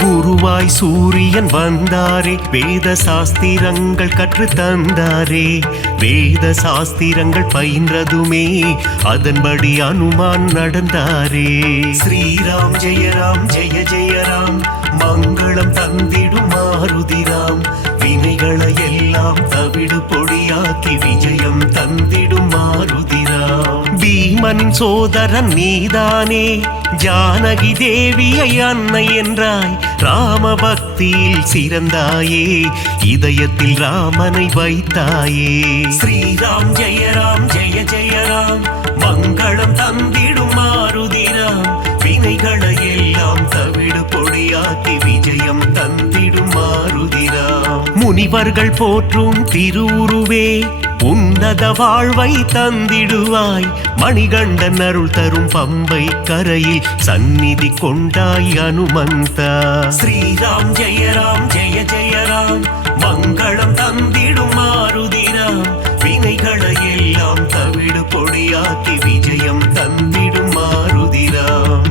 குருவாய் சூரியன் வந்தாரே, வேத சாஸ்திரங்கள் கற்று தந்தாரே, வேத சாஸ்திரங்கள் பயின்றதுமே அதன்படி அனுமான் நடந்தாரே. ஸ்ரீராம் ஜெய ராம் ஜெய ஜெய ராம், மங்களம் தந்திடும் மாருதிராம், வினைகளை எல்லாம் தவிடு பொடியாக்கி விஜயம் தந்திடும் மாருதிராம். பீமனின் சோதரன் நீதானே, ஜானகி தேவியை அன்னை என்றாய், ராம பக்தியில் சிறந்தாயே, இதயத்தில் ராமனை வைத்தாயே. ஸ்ரீராம் ஜெய ராம் ஜெய ஜெய ராம், மங்களம் தந்திடும் மாருதிராம், வினைகளை எல்லாம் தவிடு பொடியாக்கி விஜயம் தந்திடும் மாருதிராம். முனிவர்கள் போற்றும் திருவுருவே, உன்னத வாழ்வை தந்திடுவாய், மணிகண்டன் அருள் தரும் பம்பை கரையில் சந்நிதி கொண்டாய் அனுமந்தா. ஸ்ரீராம் ஜெய ராம் ஜெய ஜெய ராம், மங்களம் தந்திடும் மாருதிராம், வினைகளை எல்லாம் தவிடு பொடியாக்கி விஜயம் தந்திடும் மாருதிராம்.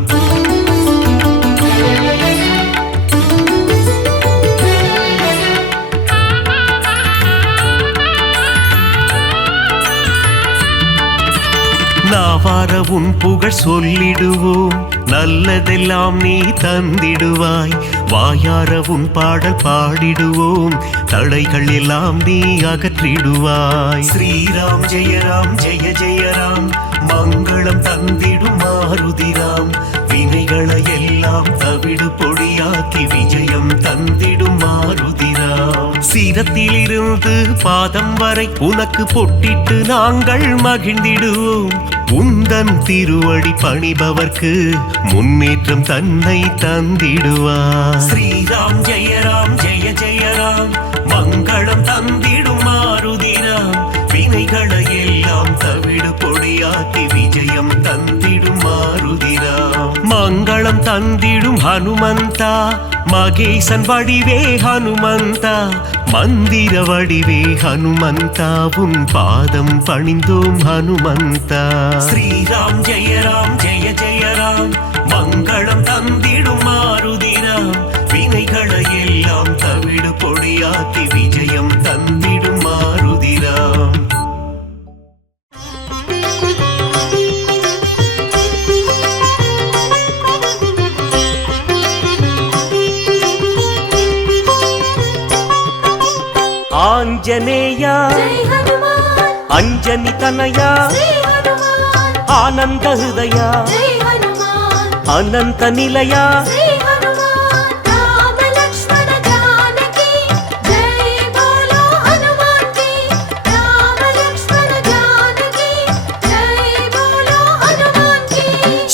நாவார உன் புகழ் சொல்லிடுவோம், நல்லதெல்லாம் நீ தந்திடுவாய், வாயார உன் பாடல் பாடிடுவோம், தடைகள் எல்லாம் நீ அகற்றிடுவாய். ஸ்ரீராம் ஜெய ராம் ஜெய ஜெய ராம், மங்களம் தந்திடும் மாருதிராம், வினைகளை எல்லாம் தவிடு பொடியாக்கி விஜயம் தந்திடும் மாருதிராம். சிரத்திலிருந்து பாதம் வரை உனக்கு பொட்டிட்டு நாங்கள் மகிழ்ந்திடுவோம், உந்தன் திருவடி பணிபவர்க்கு முன்னேற்றம் தன்னை தந்திடுவார். ஸ்ரீராம் ஜெய ராம் ஜெய ஜெய ராம், மங்களம் தந்திடும் மாருதிராம், வினைகளை எல்லாம் தவிடு பொடியாக்கி விஜயம் தந்திடும் மாருதிராம். மங்களம் தந்திடும் ஹனுமந்தா, மகேசன் வடிவே ஹனுமந்தா, மந்திர வடிவே ஹனுமந்தா, உன் பாதம் பணிந்தோம் ஹனுமந்தா. ஸ்ரீராம் ஜெய ராம் ஜெய ஜெய ராம், மங்களம் தந்திடும் மாருதிராம், வினைகளை எல்லாம் தவிடு பொடியாக்கி விஜயம் தந்திடும் மாருதிராம். ஆஞ்சநேயா அஞ்சனி தனயா, ஆனந்த ஹிருதயா அனந்த நிலையா,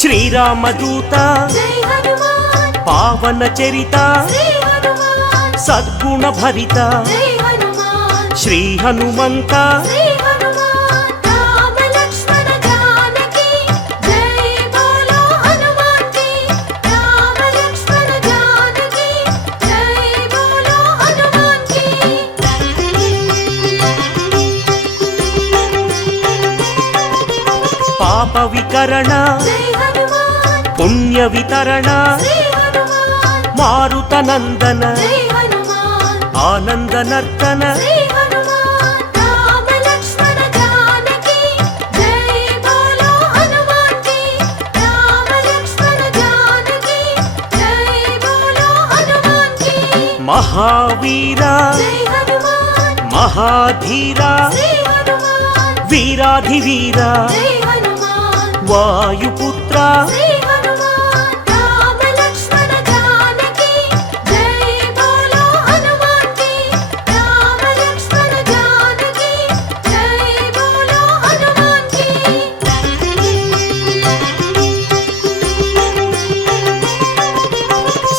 శ్రీరామదూత పావన చరిత సద్గుణ భరిత శ్రీ హనుమంత పాప వికరణ పుణ్య వితరణ మారుత నందన ఆనంద నర్తన మహావీరా మహాధీరా వీరాధివీరా వాయుపుత్ర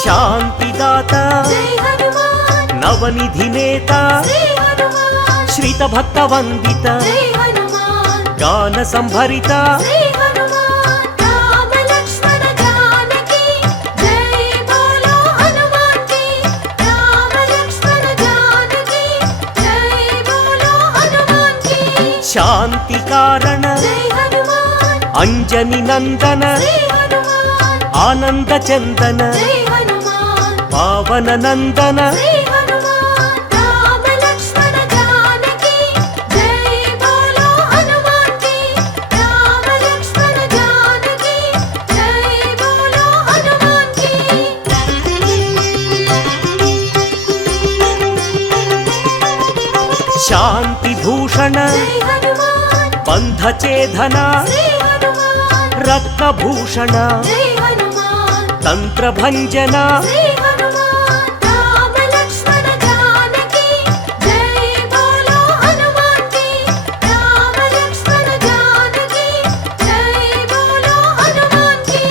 శాంతిదాత జై హనుమాన్ నవనిధి నేత శ్రీ హనుమాన్ శ్రిత భక్త వందిత జై హనుమాన్ గాన సంభరిత శ్రీ హనుమాన్ రామ లక్ష్మణ జానకి జై బోలో హనుమాన్ కి రామ లక్ష్మణ జానకి జై బోలో హనుమాన్ కి శాంతి కారణ జై హనుమాన్ అంజని నందన శ్రీ హనుమాన్ ఆనంద చందన జై హనుమాన్ పావన నందన శ్రీ హనుమాన్ రామ లక్ష్మణ జానకి జై బోలో హనుమాన్ కి రామ లక్ష్మణ జానకి జై బోలో హనుమాన్ కి శాంతి భూషణ జై హనుమాన్ బంధ ఛేదన శ్రీ హనుమాన్ రత్నభూషణ జై హనుమాన్ తంత్ర భంజన శ్రీ హనుమాన్ రామ లక్ష్మణ జానకి జై బోలో హనుమాన్ కి రామ లక్ష్మణ జానకి జై బోలో హనుమాన్ కి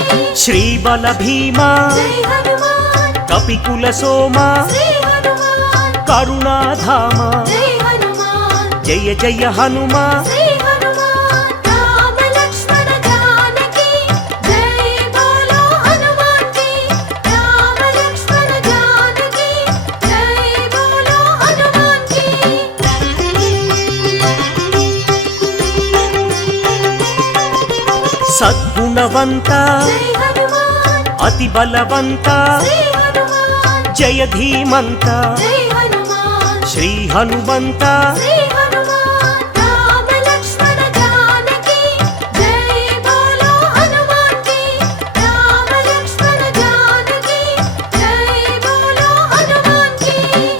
శ్రీబల భీమ జై హనుమాన్ కపికుల సోమ శ్రీ హనుమాన్ కరుణాధామ జై హనుమాన్ జయ జయ హనుమ శ్రీ హనుమాన్ రామ లక్ష్మణ జానకి జై బోలో హనుమాన్ కి రామ లక్ష్మణ జానకి జై బోలో హనుమాన్ కి సద్గుణవంత జై హనుమాన్ అతి బలవంత శ్రీ హనుమాన్ జయ ధీమంత జై హనుమాన్ శ్రీ హనుమంత శ్రీ హనుమాన్ రామ లక్ష్మణ జానకి జై బోలో హనుమాన్ కి రామ లక్ష్మణ జానకి జై బోలో హనుమాన్ కి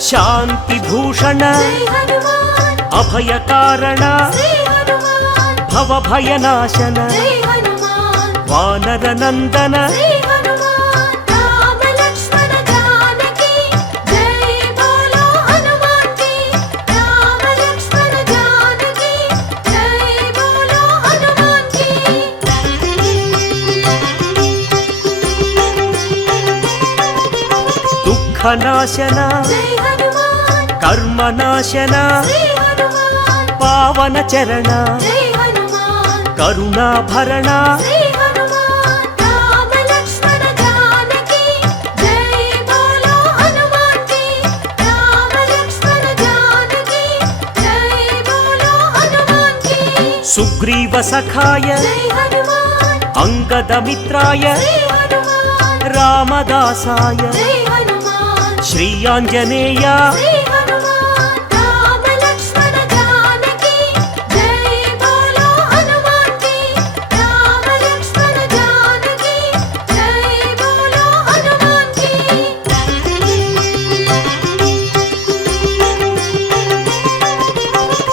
శాంతి భూషణ జై హనుమాన్ అభయ కారణ శ్రీ హనుమాన్ భవభయనాశన జై హనుమాన్ వానర నందన శ్రీ హనుమాన్ రామ లక్ష్మణ జానకి జై బోలో హనుమాన్ కి రామ లక్ష్మణ జానకి జై బోలో హనుమాన్ కి దుఃఖనాశన జై హనుమాన్ కర్మనాశన శ్రీ హనుమాన్ పావన చరణ జై హనుమాన్ కరుణాభరణ శ్రీ హనుమాన్ రామ లక్ష్మణ జానకి జై బోలో హనుమాన్ కి రామ లక్ష్మణ జానకి జై బోలో హనుమాన్ కి సుగ్రీవ సఖాయ జై హనుమాన్ అంగద మిత్రాయ శ్రీ హనుమాన్ రామదాసాయ జై హనుమాన్ శ్రీ ఆంజనేయ శ్రీ హనుమాన్ రామ లక్ష్మణ జానకి జై బోలో హనుమాన్ కి రామ లక్ష్మణ జానకి జై బోలో హనుమాన్ కి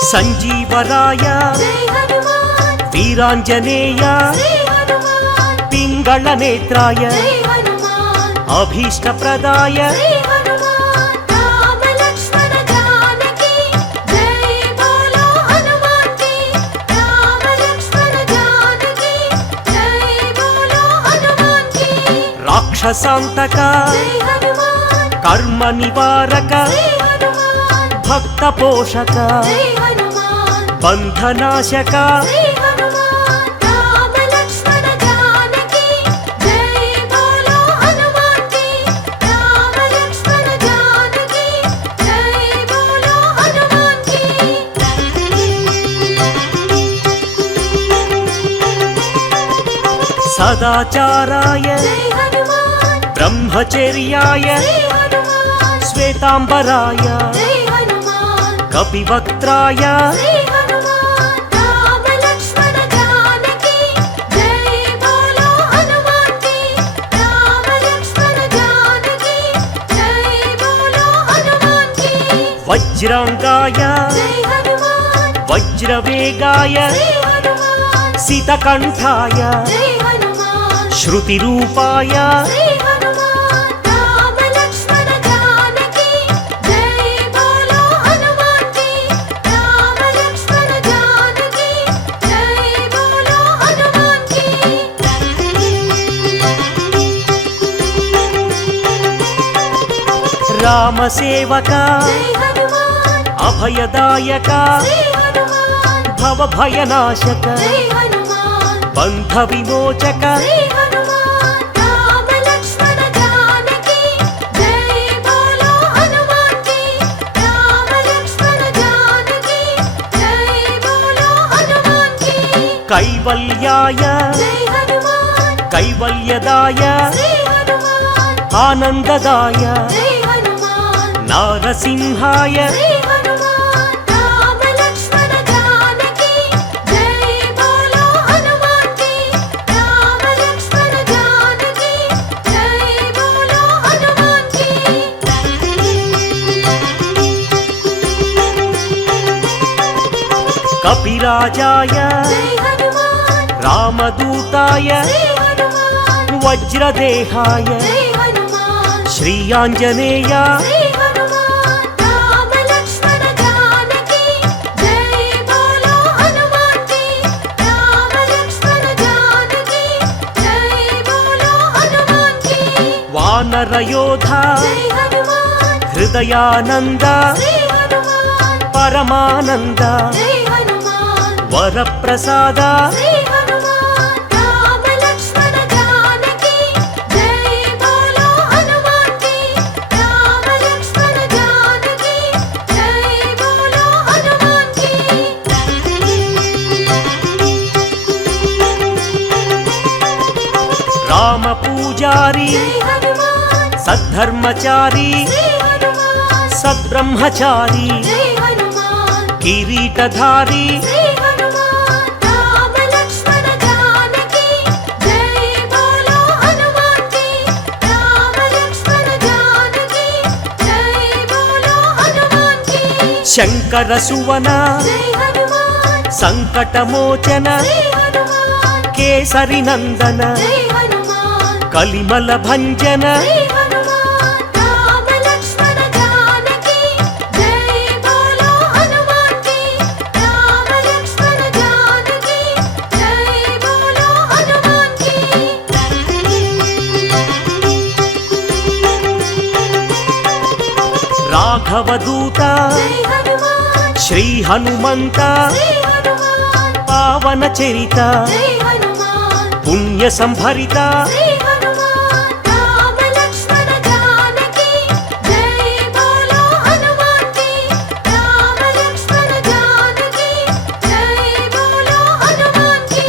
సంజీవరాయ జై హనుమాన్ వీరాంజనేయ శ్రీ హనుమాన్ పింగళ నేత్రాయ జై హనుమాన్ అభీష్టప్రదాయ శ్రీ హనుమాన్ రామ లక్ష్మణ జానకి జై బోలో హనుమాన్ కి రామ లక్ష్మణ జానకి జై బోలో హనుమాన్ కి రాక్షసాంతక జై హనుమాన్ కర్మ నివారక శ్రీ హనుమాన్ భక్త పోషక జై హనుమాన్ బంధనాశక శ్రీ హనుమాన్ రామ లక్ష్మణ జానకి జై బోలో హనుమాన్ కి రామ లక్ష్మణ జానకి జై బోలో హనుమాన్ కి సదాచారాయ జై హనుమాన్ బ్రహ్మచర్యాయ శ్రీ హనుమాన్ శ్వేతాంబరాయ జై హనుమాన్ కపివక్త్రాయ శ్రీ హనుమాన్ రామ లక్ష్మణ జానకి జై బోలో హనుమాన్ కి రామ లక్ష్మణ జానకి జై బోలో హనుమాన్ కి వజ్రాంగాయ జై హనుమాన్ వజ్రవేగాయ శ్రీ హనుమాన్ సితకంఠాయ జై హనుమాన్ శృతిరూపాయ శ్రీ హనుమాన్ రామ లక్ష్మణ జానకి జై బోలో హనుమాన్ కి రామ లక్ష్మణ జానకి జై బోలో హనుమాన్ కి రామ సేవక జై హనుమాన్ అభయదాయక శ్రీ హనుమాన్ భవభయనాశక జై హనుమాన్ బంధ విమోచక శ్రీ హనుమాన్ రామ లక్ష్మణ జానకి జై బోలో హనుమాన్ కి రామ లక్ష్మణ జానకి జై బోలో హనుమాన్ కి కైవల్యాయ జై హనుమాన్ కైవల్యదాయ శ్రీ హనుమాన్ ఆనందదాయ జై హనుమాన్ నారసింహాయ శ్రీ హనుమాన్ రామ లక్ష్మణ జానకి జై బోలో హనుమాన్ కి రామ లక్ష్మణ జానకి జై బోలో హనుమాన్ కి కపిరాజాయ జై హనుమాన్ రామదూతాయ శ్రీ హనుమాన్ వజ్రదేహాయ జై హనుమాన్ శ్రీయాంజనేయ శ్రీ హనుమాన్ రామ లక్ష్మణ జానకి జై బోలో హనుమాన్ కి రామ లక్ష్మణ జానకి జై బోలో హనుమాన్ కి వానరయోధ జై హనుమాన్ హృదయానంద శ్రీ హనుమాన్ పరమానంద జై హనుమాన్ వరప్రసాద శ్రీ హనుమాన్ రామ లక్ష్మణ జానకి జై బోలో హనుమాన్ కి రామ లక్ష్మణ జానకి జై బోలో హనుమాన్ కి రామ పూజారి జై హనుమాన్ సద్ధర్మచారి శ్రీ హనుమాన్ సద్బ్రహ్మచారి జై హనుమాన్ కిరీటధారి శ్రీ హనుమాన్ రామ లక్ష్మణ జానకి జై బోలో హనుమాన్ కి రామ లక్ష్మణ జానకి జై బోలో హనుమాన్ కి శంకర సువన జై హనుమాన్ సంకటమోచన శ్రీ హనుమాన్ కేసరి నందన జై హనుమాన్ కలిమల భంజన శ్రీ హనుమాన్ రామ లక్ష్మణ జానకి జై బోలో హనుమాన్ కి రామ లక్ష్మణ జానకి జై బోలో హనుమాన్ కి రాఘవదూత జై హనుమాన్ శ్రీ హనుమంత శ్రీ హనుమాన్ పావన చరిత జై హనుమాన్ పుణ్య సంభరిత శ్రీ హనుమాన్ రామ లక్ష్మణ జానకి జై బోలో హనుమాన్ కి రామ లక్ష్మణ జానకి జై బోలో హనుమాన్ కి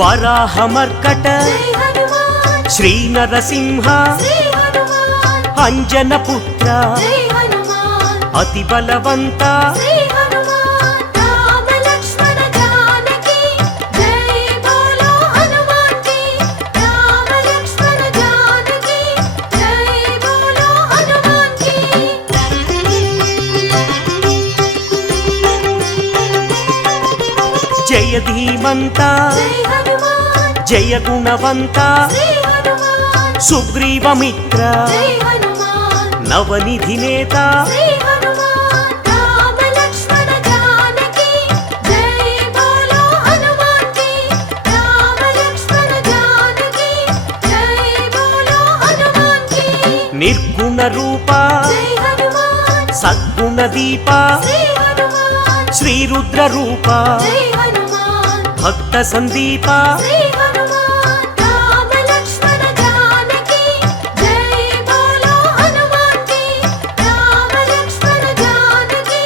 వరాహమర్కట జై హనుమాన్ శ్రీ నరసింహ శ్రీ హనుమాన్ అంజన పుత్ర జై హనుమాన్ అతి బలవంత శ్రీ హనుమాన్ రామ లక్ష్మణ జానకి జై బోలో హనుమాన్ కి రామ లక్ష్మణ జానకి జై బోలో హనుమాన్ కి జయ ధీమంత జై హనుమాన్ జయ గుణవంత శ్రీ హనుమాన్ సుగ్రీవమిత్ర జై హనుమాన్ నవనిధి నేత శ్రీ హనుమాన్ రామ లక్ష్మణ జానకి జై బోలో హనుమాన్ కి రామ లక్ష్మణ జానకి జై బోలో హనుమాన్ కి నిర్గుణ రూప జై హనుమాన్ సద్గుణ దీప శ్రీ హనుమాన్ శ్రీ రుద్ర రూప జై హనుమాన్ భక్త సందీప శ్రీ హనుమాన్ రామ లక్ష్మణ జానకి జై బోలో హనుమాన్ కి రామ లక్ష్మణ జానకి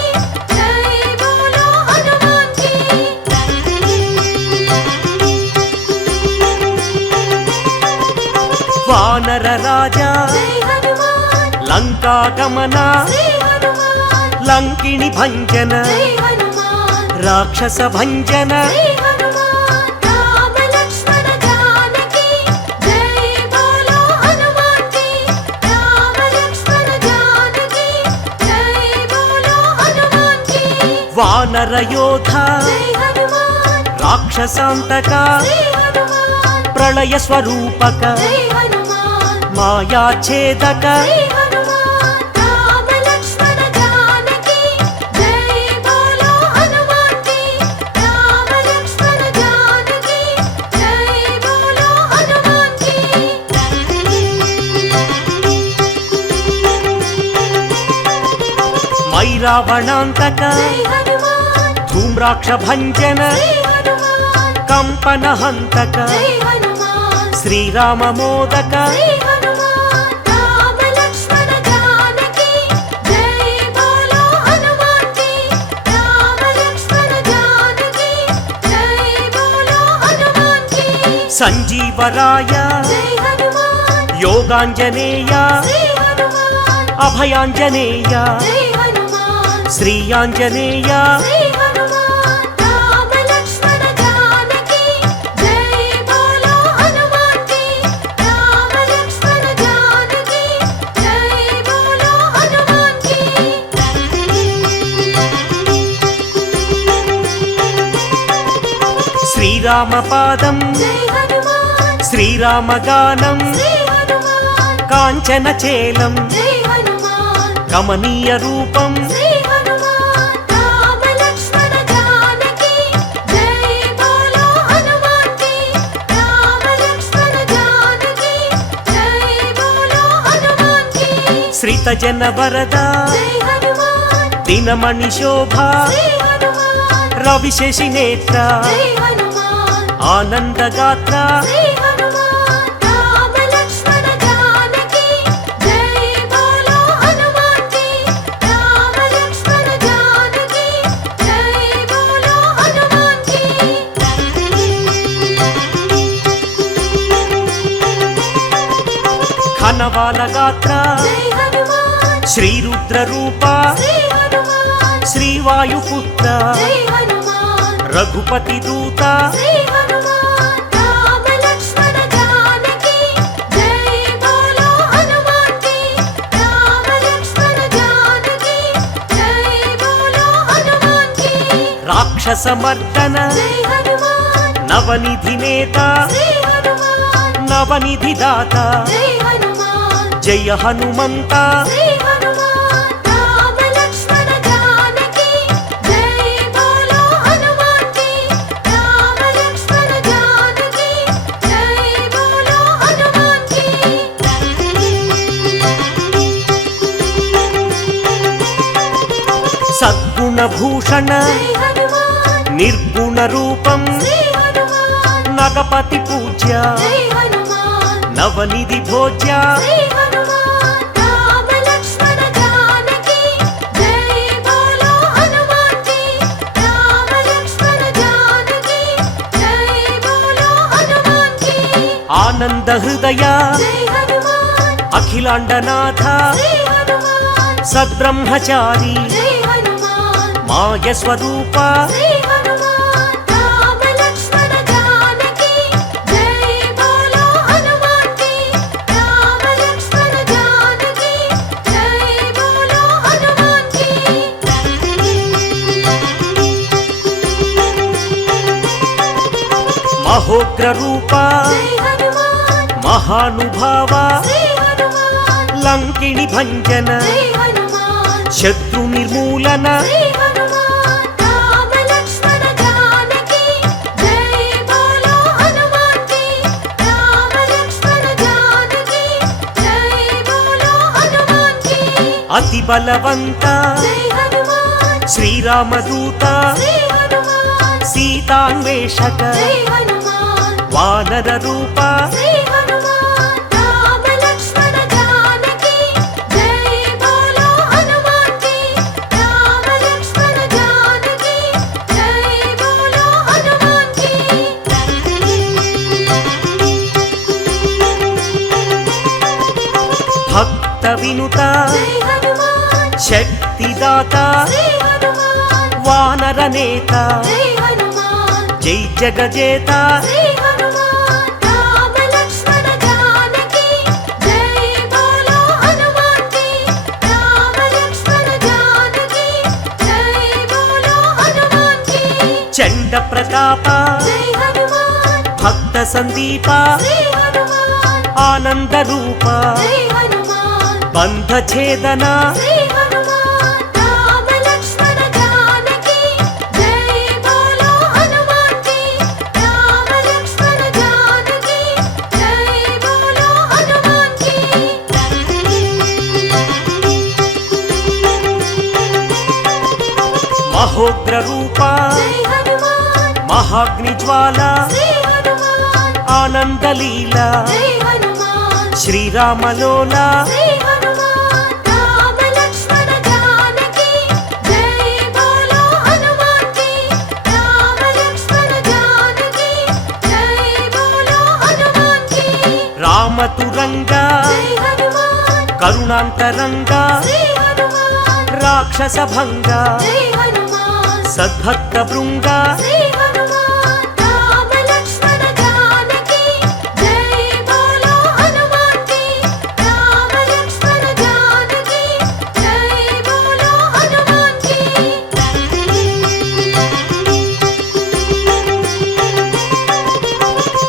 జై బోలో హనుమాన్ కి వానర రాజా జై హనుమాన్ లంకా గమన శ్రీ హనుమాన్ లంకిణి భంజన జై హనుమాన్ రాక్షస భంజన శ్రీ హనుమాన్ రామ లక్ష్మణ జానకి జై బోలో హనుమాన్ కి రామ లక్ష్మణ జానకి జై బోలో హనుమాన్ కి వానర యోధ జై హనుమాన్ రాక్షసాంతక శ్రీ హనుమాన్ ప్రళయ స్వరూపక జై హనుమాన్ మాయాఛేదక శ్రీ హనుమాన్ రామ లక్ష్మణ జానకి జై బోలో హనుమాన్ కి రామ లక్ష్మణ జానకి జై బోలో హనుమాన్ కి రావణాంతక జై హనుమాన్ ధూమ్రాక్ష భంజన శ్రీ హనుమాన్ కంపన హంతక జై హనుమాన్ శ్రీరామ మోదక శ్రీ హనుమాన్ రామ లక్ష్మణ జానకి జై బోలో హనుమాన్ కి రామ లక్ష్మణ జానకి జై బోలో హనుమాన్ కి సంజీవరాయ జై హనుమాన్ యోగాంజనేయ శ్రీ హనుమాన్ అభయాంజనేయ జై హనుమాన్ శ్రీయాంజనేయ శ్రీ హనుమాన్ రామ లక్ష్మణ జానకి జై బోలో హనుమాన్ కి రామ లక్ష్మణ జానకి జై బోలో హనుమాన్ కి శ్రీరామ పాదం జై హనుమాన్ శ్రీరామగానం శ్రీ హనుమాన్ కాంచన చేలం జై హనుమాన్ కమనీయ రూపం శ్రీ హనుమాన్ రామ లక్ష్మణ జానకి జై బోలో హనుమాన్ కి రామ లక్ష్మణ జానకి జై బోలో హనుమాన్ కి శ్రీత జన వరద జై హనుమాన్ దినమణి శోభ శ్రీ హనుమాన్ రవిశేషి నేత్ర జై హనుమాన్ ఆనందగాత్ర శ్రీ హనుమాన్ రామ లక్ష్మణ జానకి జై బోలో హనుమాన్ కి రామ లక్ష్మణ జానకి జై బోలో హనుమాన్ కి ఘనవాల గాత్ర జై హనుమాన్ శ్రీరుద్ర రూప శ్రీ హనుమాన్ శ్రీవాయుపుత్ర జై హనుమాన్ రఘుపతి దూత శ్రీ హనుమాన్ రామ లక్ష్మణ జానకి జై బోలో హనుమాన్ కి రామ లక్ష్మణ జానకి జై బోలో హనుమాన్ కి రాక్షసమర్దన జై హనుమాన్ నవనిధి నేత శ్రీ హనుమాన్ నవనిధి దాత జై హనుమాన్ జయ హనుమంత శ్రీ హనుమాన్ రామ లక్ష్మణ జానకి జై బోలో హనుమాన్ కి రామ లక్ష్మణ జానకి జై బోలో హనుమాన్ కి సద్గుణ భూషణ జై హనుమాన్ నిర్గుణ రూపం శ్రీ హనుమాన్ నగపతి పూజ్య జై హనుమాన్ నవనిధి భోజ్య శ్రీ హనుమాన్ రామ లక్ష్మణ జానకి జై బోలో హనుమాన్ కి రామ లక్ష్మణ జానకి జై బోలో హనుమాన్ కి ఆనంద హృదయ జై హనుమాన్ అఖిలాండనాథ శ్రీ హనుమాన్ సద్బ్రహ్మచారి జై హనుమాన్ మాయ స్వరూప శ్రీ హనుమాన్ రామ లక్ష్మణ జానకి జై బోలో హనుమాన్ కి రామ లక్ష్మణ జానకి జై బోలో హనుమాన్ కి మహోగ్ర రూప జై హనుమాన్ మహానుభావ శ్రీ హనుమాన్ లంకిణి భంజన జై హనుమాన్ శత్రు నిర్మూలన శ్రీ హనుమాన్ రామ లక్ష్మణ జానకి జై బోలో హనుమాన్ కి రామ లక్ష్మణ జానకి జై బోలో హనుమాన్ కి అతి బలవంత జై హనుమాన్ శ్రీరామదూత శ్రీ హనుమాన్ సీతాన్వేషక జై హనుమాన్ వానర రూప శ్రీ హనుమాన్ రామ లక్ష్మణ జానకి జై బోలో హనుమాన్ కి రామ లక్ష్మణ జానకి జై బోలో హనుమాన్ కి భక్త వినుత జై హనుమాన్ శక్తిదాత శ్రీ హనుమాన్ వానర నేత జై హనుమాన్ జై జగజేత శ్రీ హనుమాన్ రామ లక్ష్మణ జానకి జై బోలో హనుమాన్ కి రామ లక్ష్మణ జానకి జై బోలో హనుమాన్ కి చండ ప్రతాప జై హనుమాన్ భక్త సందీప శ్రీ హనుమాన్ ఆనంద రూప జై హనుమాన్ బంధ ఛేదన శ్రీ హనుమాన్ రామ లక్ష్మణ జానకి జై బోలో హనుమాన్ కి రామ లక్ష్మణ జానకి జై బోలో హనుమాన్ కి మహోగ్ర రూప జై హనుమాన్ మహాగ్నిజ్వాల శ్రీ హనుమాన్ ఆనందలీల జై హనుమాన్ శ్రీరామలోల శ్రీ హనుమాన్ రామ లక్ష్మణ జానకి జై బోలో హనుమాన్ కి రామ లక్ష్మణ జానకి జై బోలో హనుమాన్ కి రామతురంగ జై హనుమాన్ కరుణాంతరంగ శ్రీ హనుమాన్ రాక్షస భంగ జై హనుమాన్ సద్భక్త బృంగ శ్రీ హనుమాన్ రామ లక్ష్మణ జానకి జై బోలో హనుమాన్ కి రామ లక్ష్మణ జానకి జై బోలో హనుమాన్ కి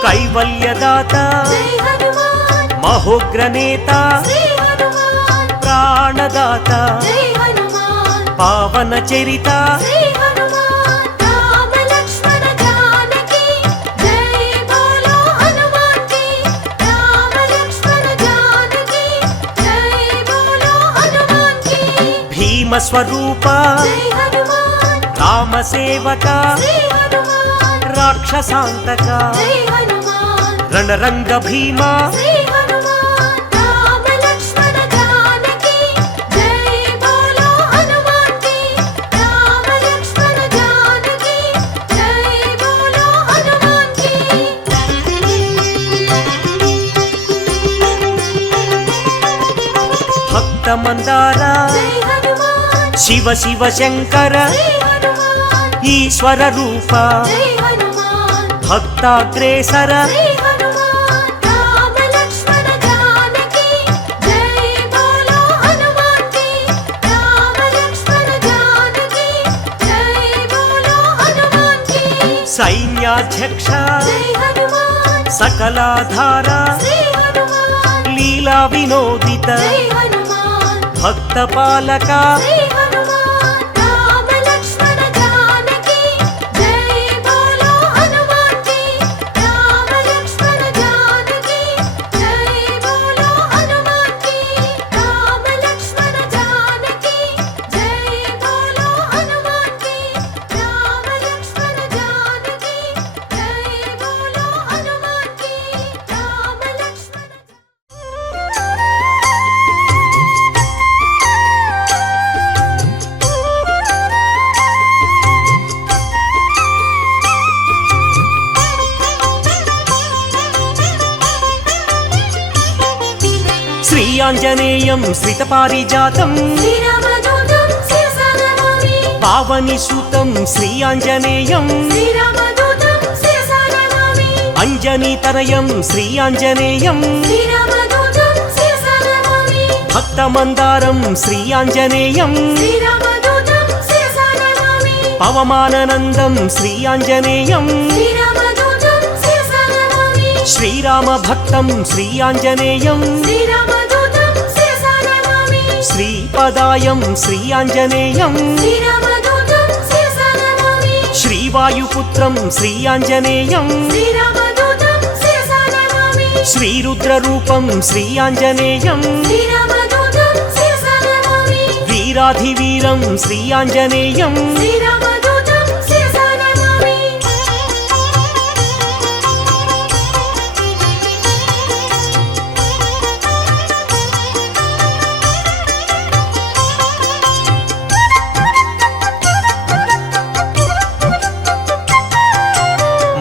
కైవల్యదాత జై హనుమాన్ మహోగ్ర నేత శ్రీ హనుమాన్ ప్రాణదాత జై హనుమాన్ పావన చరిత శ్రీ హనుమాన్ రామ లక్ష్మణ జానకి జై బోలో హనుమాన్ కి రామ లక్ష్మణ జానకి జై బోలో హనుమాన్ కి భీమ స్వరూప జై హనుమాన్ రామ సేవక శ్రీ హనుమాన్ రాక్షసాంతక జై హనుమాన్ రణరంగ భీమ శ్రీ హనుమాన్ రామ లక్ష్మణ జానకి జై బోలో హనుమాన్ కి రామ లక్ష్మణ జానకి జై బోలో హనుమాన్ కి భక్త మందార జై హనుమాన్ శివ శివ శంకర శ్రీ హనుమాన్ ఈశ్వర రూప జై హనుమాన్ భక్తాగ్రేసర శ్రీ హనుమాన్ రామ లక్ష్మణ జానకి జై బోలో హనుమాన్ కి రామ లక్ష్మణ జానకి జై బోలో హనుమాన్ కి సైన్యాధ్యక్ష జై హనుమాన్ సకలాధార శ్రీ హనుమాన్ లీలా వినోదిత జై హనుమాన్ భక్త పాలక శ్రీ హనుమాన్ రామ లక్ష్మణ జానకి జై బోలో హనుమాన్ కి రామ లక్ష్మణ జానకి జై బోలో హనుమాన్ కి రామ లక్ష్మణ జానకి జై బోలో హనుమాన్ కి రామ లక్ష్మణ జానకి జై బోలో హనుమాన్ కి రామ లక్ష్మణ శ్రీ ఆంజనేయం శ్రితపారిజాతం శ్రీరామదూతం శిరసా నమామి పావని సూతం శ్రీ ఆంజనేయం శ్రీరామదూతం శిరసా నమామి అంజనీతనయం శ్రీ ఆంజనేయం శ్రీరామదూతం శిరసా నమామి భక్త మందారం శ్రీ ఆంజనేయం శ్రీరామదూతం శిరసా నమామి పవమాననందం శ్రీ ఆంజనేయం శ్రీరామదూతం శిరసా నమామి శ్రీరామ భక్తం శ్రీ ఆంజనేయం శ్రీరామదూతం శిరసా నమామి శ్రీపదాయం శ్రీ ఆంజనేయం శ్రీరామదూతం శిరసా నమామి శ్రీవాయుపుత్రం శ్రీ ఆంజనేయం శ్రీరామదూతం శిరసా నమామి శ్రీరుద్రరూపం శ్రీ ఆంజనేయం శ్రీరామదూతం శిరసా నమామి వీరాధివీరం శ్రీ ఆంజనేయం శ్రీరామదూతం శిరసా నమామి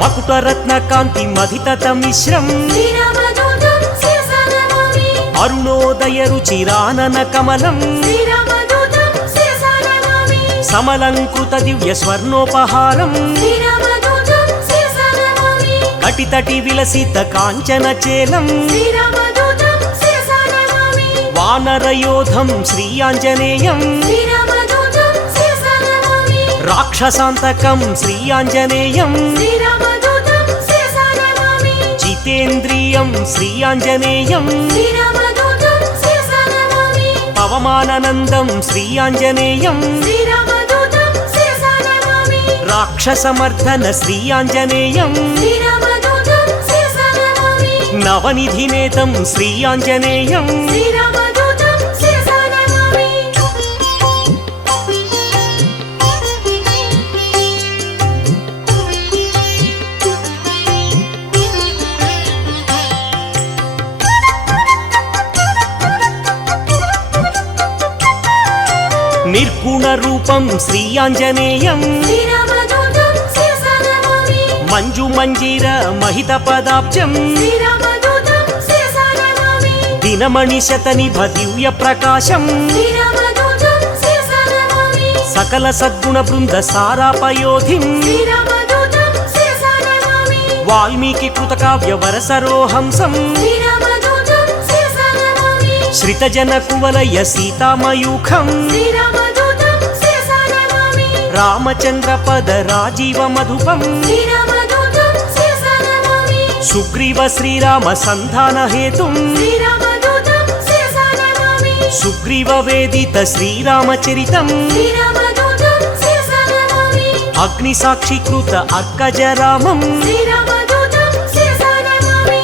మకుటరత్న కాంతి మధితత మిశ్రం శ్రీరామదూతం శిరసా నమామి అరుణోదయ రుచిరానన కమలం శ్రీరామదూతం శిరసా నమామి సమలంకృత దివ్య స్వర్ణోపహారం శ్రీరామదూతం శిరసా నమామి కటితటి విలసిత కాంచన చేలం శ్రీరామదూతం శిరసా నమామి వానరయోధం శ్రీ ఆంజనేయం శ్రీరామదూతం శిరసా నమామి రాక్షసాంతకం శ్రీ ఆంజనేయం శ్రీరామదూతం శిరసా నమామి జితేంద్రియం శ్రీ ఆంజనేయం శ్రీరామదూతం శిరసా నమామి పవమాననందం శ్రీ ఆంజనేయం శ్రీరామదూతం శిరసా నమామి రాక్షసమర్దన శ్రీ ఆంజనేయం శ్రీరామదూతం శిరసా నమామి నవనిధినేతం శ్రీ ఆంజనేయం శ్రీరామదూతం శిరసా నమామి निर्गुणरूपं श्रीयाञ्जनेयं శ్రీరామదూతం శిరసా నమామి मञ्जुमञ्जीरमहितपदाब्जं శ్రీరామదూతం శిరసా నమామి दिनमणिशतनिभ दिव्यप्रकाशं శ్రీరామదూతం శిరసా నమామి सकलसद्गुणवृन्दसारापयोधिं శ్రీరామదూతం శిరసా నమామి वाल्मीकिकृतकाव्यवरसरोहंसं శ్రీరామదూతం శిరసా నమామి श्रितजनकुवलय सीतामयूखं శ్రీరామదూతం శిరసా నమామి रामचन्द्रपदराजीवमधुपं శ్రీరామదూతం శిరసా నమామి सुग्रीव श्रीरामसन्धानहेतुं శ్రీరామదూతం శిరసా నమామి सुग्रीववेदित श्रीरामचरितं శ్రీరామదూతం శిరసా నమామి अग्निसाक्षीकृत अर्कजरामं శ్రీరామదూతం శిరసా నమామి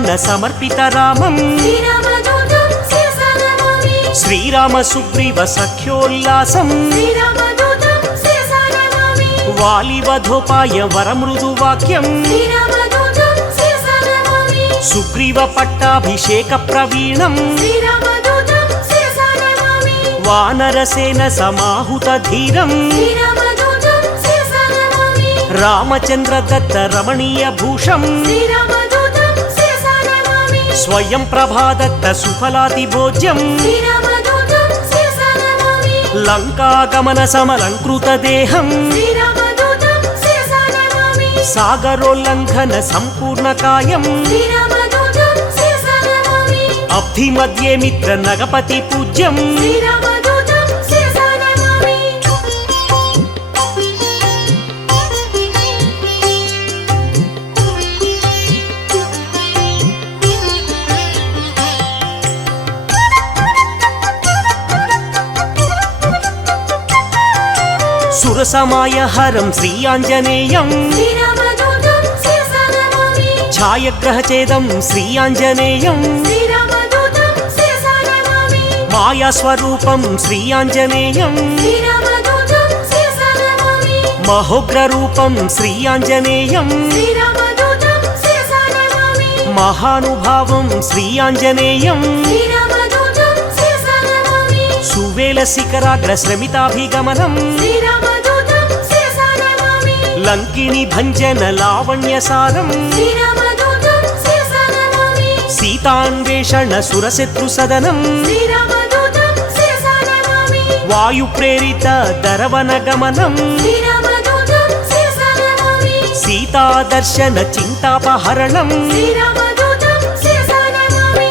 सीताभूषणसमर्पितरामं శ్రీరామదూతం శిరసా నమామి श्रीरामसुग्रीवसख्योल्लासं శ్రీరామదూతం శిరసా నమామి वालिवधोपाय वरमृदुवाक्यं శ్రీరామదూతం శిరసా నమామి सुग्रीवपट्टाभिषेकप्रवीणं శ్రీరామదూతం శిరసా నమామి वानरसेनसमाहुतधीरं శ్రీరామదూతం శిరసా నమామి रामचन्द्रदत्तरमणीयभूषं శ్రీరామదూతం శిరసా నమామి स्वयं प्रभादत्त सुफलातिभोज्यं శ్రీరామదూతం శిరసా నమామి लङ्कागमनसमलङ्कृतदेहं శ్రీరామదూతం శిరసా నమామి सागरोल्लङ्घनसम्पूर्णकायं శ్రీరామదూతం శిరసా నమామి अब्धिमध्ये मित्रनगपतिपूज्यं శ్రీరామదూతం శిరసా నమామి सुरसमायहरं श्रीयाञ्जनेयं శ్రీరామదూతం శిరసా నమామి छायग्रहचेदं श्रीयाञ्जनेयं శ్రీరామదూతం శిరసా నమామి मायास्वरूपं श्रीयाञ्जनेयं శ్రీరామదూతం శిరసా నమామి महोग्ररूपं श्रीयाञ्जनेयं శ్రీరామదూతం శిరసా నమామి महानुभावं श्रीयाञ्जनेयं శ్రీరామదూతం శిరసా నమామి सुवेलशिखराग्रश्रमिताभिगमनं శ్రీరామదూతం శిరసా నమామి लङ्किणीभञ्जनलावण्यसारं శ్రీరామదూతం శిరసా నమామి सीतान्वेषणसुरशत्रुसदनं శ్రీరామదూతం శిరసా నమామి वायुप्रेरितदरवनगमनं శ్రీరామదూతం శిరసా నమామి सीतादर्शनचिन्तापहरणं శ్రీరామదూతం శిరసా నమామి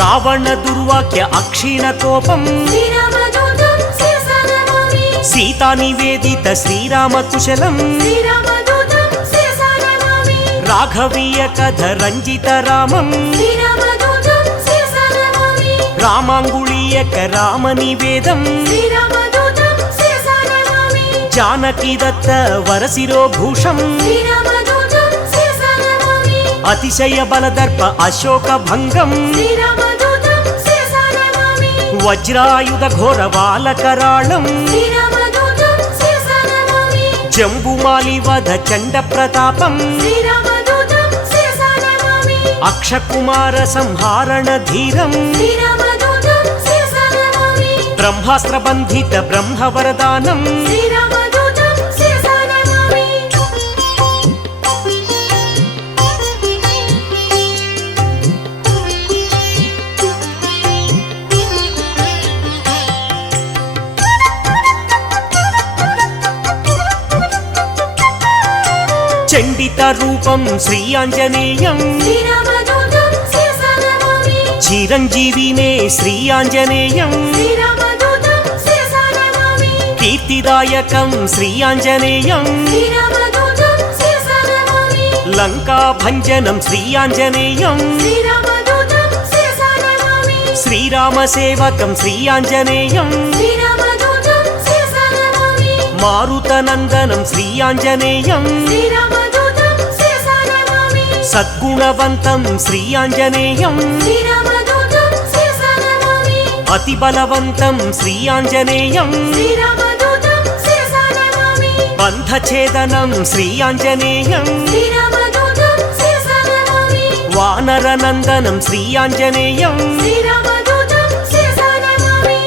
रावणदुर्वाक्य अक्षीणकोपं శ్రీరామదూతం శిరసా నమామి सीतानिवेदित श्रीरामकुशलं శ్రీరామదూతం శిరసా నమామి राघवीयकथरञ्जितरामं శ్రీరామదూతం శిరసా నమామి रामाङ्गुलीयकरामनिवेदं శ్రీరామదూతం శిరసా నమామి जानकीदत्त वरशिरोभूषं శ్రీరామదూతం శిరసా నమామి अतिशयबलदर्प अशोकभङ्गं శ్రీరామదూతం శిరసా నమామి वज्रायुधघोरबालकराळं శ్రీరామదూతం శిరసా నమామి जम्बुमालिवध चण्डप्रतापं శ్రీరామదూతం శిరసా నమామి अक्षकुमारसंहारणधीरं శ్రీరామదూతం శిరసా నమామి ब्रह्मास्त्रबन्धित ब्रह्मवरदानं శ్రీరామదూతం శిరసా నమామి चण्डितरूपं श्रीयाञ्जनेयं శ్రీరామదూతం శిరసా నమామి चिरञ्जीविने श्रीयाञ्जनेयं శ్రీరామదూతం శిరసా నమామి कीर्तिदायकं श्रीयाञ्जनेयं శ్రీరామదూతం శిరసా నమామి लङ्काभञ्जनं श्रीयाञ्जनेयं శ్రీరామదూతం శిరసా నమామి శ్రీరామసేవకం శ్రీయాంజనేయం శ్రీరామదూతం శిరసా నమామి మారుతనందనం శ్రీయాంజనేయం శ్రీరామదూతం శిరసా నమామి సద్గుణవంతం శ్రీయాంజనేయం శ్రీరామదూతం శిరసా నమామి అతిబలవంతం శ్రీయాంజనేయం శ్రీరామదూతం శిరసా నమామి బంధఛేదనం శ్రీయాంజనేయం శ్రీరామదూతం శిరసా నమామి వానరనందనం శ్రీయాంజనేయం శ్రీరామదూతం శిరసా నమామి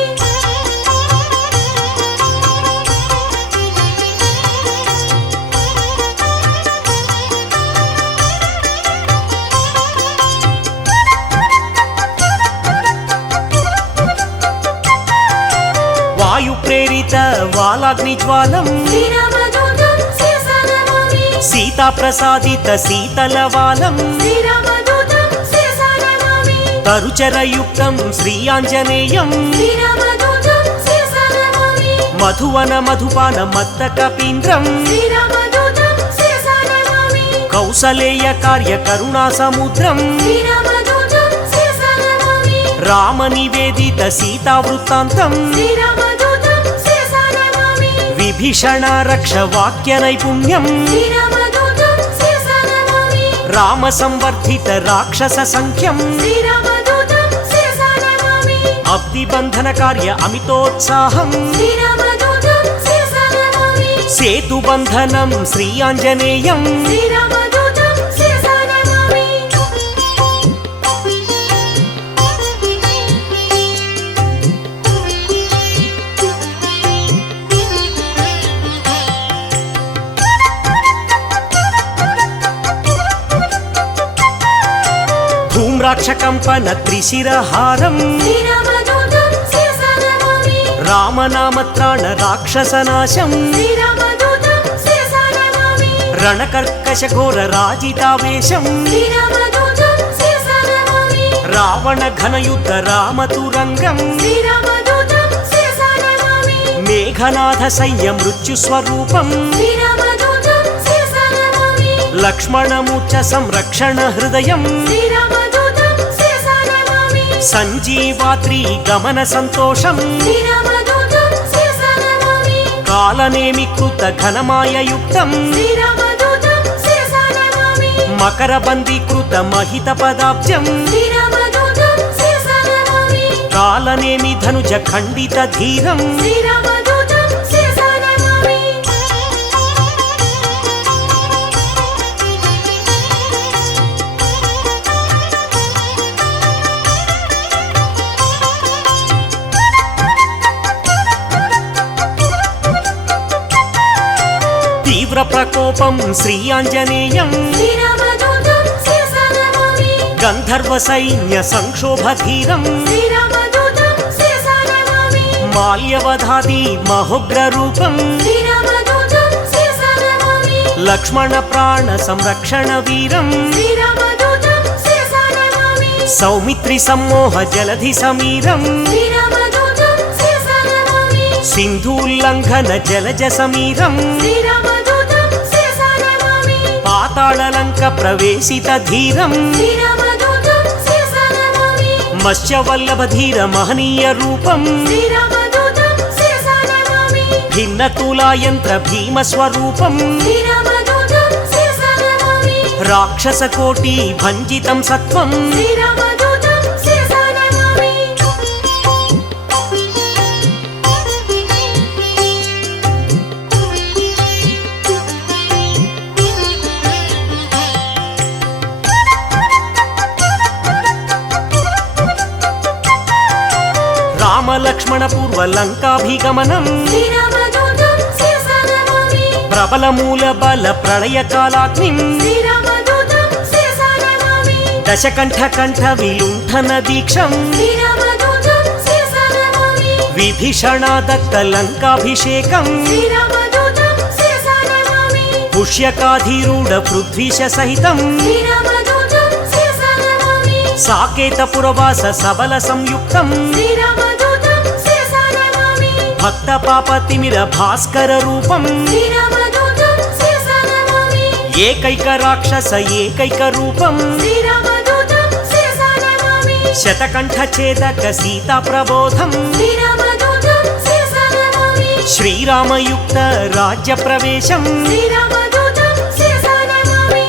వాయుప్రేరిత వాలాగ్నిజ్వాలం శ్రీరామదూతం శిరసా నమామి సీతాప్రసాదిత శీతలవాలం శ్రీరామదూతం శిరసా నమామి తరుచరయుక్తం శ్రీయాంజనేయం శ్రీరామదూతం శిరసా నమామి మధువన మధుపాన మత్త కపీంద్రం శ్రీరామదూతం శిరసా నమామి కౌసలేయ కార్య కరుణా సముద్రం శ్రీరామదూతం శిరసా నమామి రామ నివేదిత సీతావృత్తాంతం శ్రీరామదూతం శిరసా నమామి విభీషణ రక్ష వాక్య నైపుణ్యం శ్రీరామదూతం శిరసా నమామి రామ సంవర్ధిత రాక్షస సంఖ్యం శ్రీరామదూతం శిరసా నమామి అబ్దిబంధన కార్య అమితోత్సాహం శ్రీరామదూతం శిరసా నమామి సేతుబంధనం శ్రీయాంజనేయం శ్రీరామదూతం శిరసా నమామి ధూమ్రాక్షకంపన త్రిశిరహారం శ్రీరామదూతం శిరసా నమామి రామనామత్రాణ రాక్షసనాశం శ్రీరామదూతం శిరసా నమామి రణకర్కశ ఘోర రాజితావేశం శ్రీరామదూతం శిరసా నమామి రావణ ఘనయుద్ధ రామతురంగం శ్రీరామదూతం శిరసా నమామి మేఘనాథ సైన్య మృత్యుస్వరూపం శ్రీరామదూతం శిరసా నమామి లక్ష్మణమూర్ఛ సంరక్షణ హృదయం శ్రీరామదూతం శిరసా నమామి సంజీవాద్రి గమన సంతోషం శ్రీరామదూతం శిరసా నమామి కాలనేమి కృత ఘనమాయయుక్తం శ్రీరామదూతం శిరసా నమామి మకరబందీకృత మహిత పదాబ్జం శ్రీరామదూతం శిరసా నమామి కాలనేమి ధనుజ ఖండిత ధీరం శ్రీరామదూతం శిరసా నమామి తీవ్ర ప్రకోపం శ్రీయాంజనేయం శ్రీరామదూతం శిరసా నమామి గంధర్వ సైన్య సంక్షోభధీరం శ్రీరామదూతం శిరసా నమామి మాల్యవధాది మహోగ్ర రూపం శ్రీరామదూతం శిరసా నమామి లక్ష్మణ ప్రాణ సంరక్షణ వీరం శ్రీరామదూతం శిరసా నమామి సౌమిత్రి సమ్మోహ జలధి సమీరం శ్రీరామదూతం శిరసా నమామి సింధూల్లంఘన జలజ సమీరం శ్రీరామదూతం శిరసా నమామి పాతాళలంక ప్రవేశిత ధీరం శ్రీరామదూతం శిరసా నమామి మత్స్యవల్లభ ధీర మహనీయ రూపం శ్రీరామదూతం శిరసా నమామి భిన్న తులాయంత్ర భీమ స్వరూపం శ్రీరామదూతం శిరసా నమామి రాక్షస కోటి భంజితం సత్వం శ్రీరామదూతం శిరసా నమామి రామ లక్ష్మణ పూర్వ లంకాభిగమనం శ్రీరామదూతం శిరసా నమామి ప్రబల మూల బల ప్రళయ కాలాగ్నిం శ్రీరామదూతం శిరసా నమామి దశకంఠ కంఠ విలుంఠన దీక్షం శ్రీరామదూతం శిరసా నమామి విభీషణ దత్త లంకాభిషేకం శ్రీరామదూతం శిరసా నమామి పుష్యకాధీరూఢ పృథ్వీశ సహితం శ్రీరామదూతం శిరసా నమామి సాకేత పురవాస సబల సంయుక్తం శ్రీరామదూతం శిరసా నమామి భక్త పాప తిమిర భాస్కర రూపం శ్రీరామదూతం శిరసా నమామి ఏకైక రాక్షస ఏకైక రూపం శ్రీరామదూతం శిరసా నమామి శతకంఠఛేదక సీతా ప్రబోధం శ్రీరామదూతం శిరసా నమామి శ్రీరామయుక్త రాజ్య ప్రవేశం శ్రీరామదూతం శిరసా నమామి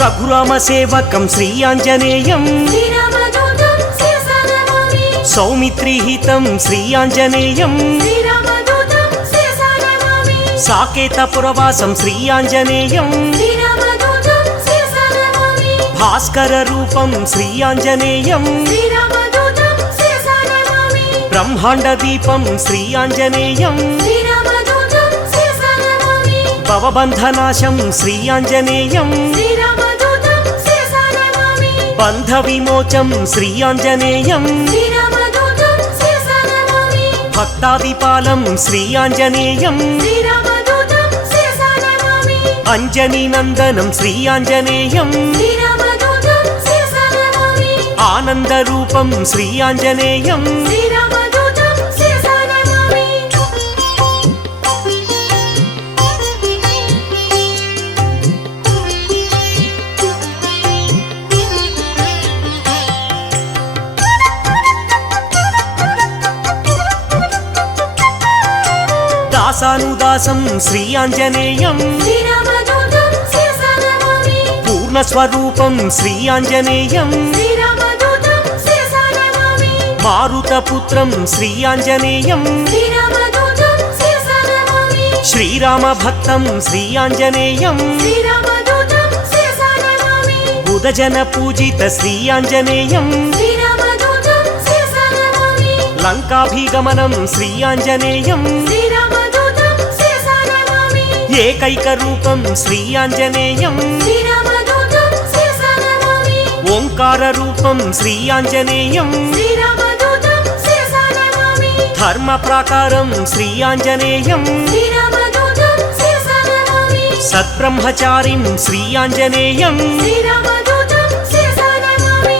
రఘురామ సేవకం శ్రీ ఆంజనేయం శ్రీరామదూతం శిరసా నమామి సౌమిత్రిహితం శ్రీ ఆంజనేయం శ్రీరామదూతం శిరసా నమామి సాకేతపురవాసం శ్రీ ఆంజనేయం శ్రీరామదూతం శిరసా నమామి భాస్కర రూపం శ్రీ ఆంజనేయం శ్రీరామదూతం శిరసా నమామి బ్రహ్మాండ దీపం శ్రీ ఆంజనేయం శ్రీరామదూతం శిరసా నమామి భవబంధనాశం శ్రీ ఆంజనేయం శ్రీరామదూతం శిరసా నమామి బంధ విమోచం శ్రీ ఆంజనేయం శ్రీరామదూతం శిరసా నమామి భక్తాదిపాలం శ్రీ ఆంజనేయం శ్రీరామదూతం శిరసా నమామి అంజనీ నందనం శ్రీ ఆంజనేయం శ్రీరామదూతం శిరసా నమామి ఆనంద రూపం శ్రీ ఆంజనేయం శ్రీరామదూతం శిరసా నమామి దాసానుదాసం శ్రీ ఆంజనేయం శ్రీరామదూతం శిరసా నమామి పూర్ణస్వరూపం శ్రీ ఆంజనేయం శ్రీరామదూతం శిరసా నమామి మారుతపుత్రం శ్రీ ఆంజనేయం శ్రీరామదూతం శిరసా నమామి శ్రీరామ భక్తం శ్రీ ఆంజనేయం శ్రీరామదూతం శిరసా నమామి బుధజన పూజిత శ్రీ ఆంజనేయం శ్రీరామదూతం శిరసా నమామి లంకాభిగమనం శ్రీ ఆంజనేయం శ్రీరామదూతం శిరసా నమామి ఏకైక రూపం శ్రీ ఆంజనేయం శ్రీరామదూతం శిరసా నమామి ఓంకార రూపం శ్రీ ఆంజనేయం శ్రీరామదూతం శిరసా నమామి ధర్మ ప్రాకారం శ్రీ ఆంజనేయం శ్రీరామదూతం శిరసా నమామి సద్బ్రహ్మచారిం శ్రీ ఆంజనేయం శ్రీరామదూతం శిరసా నమామి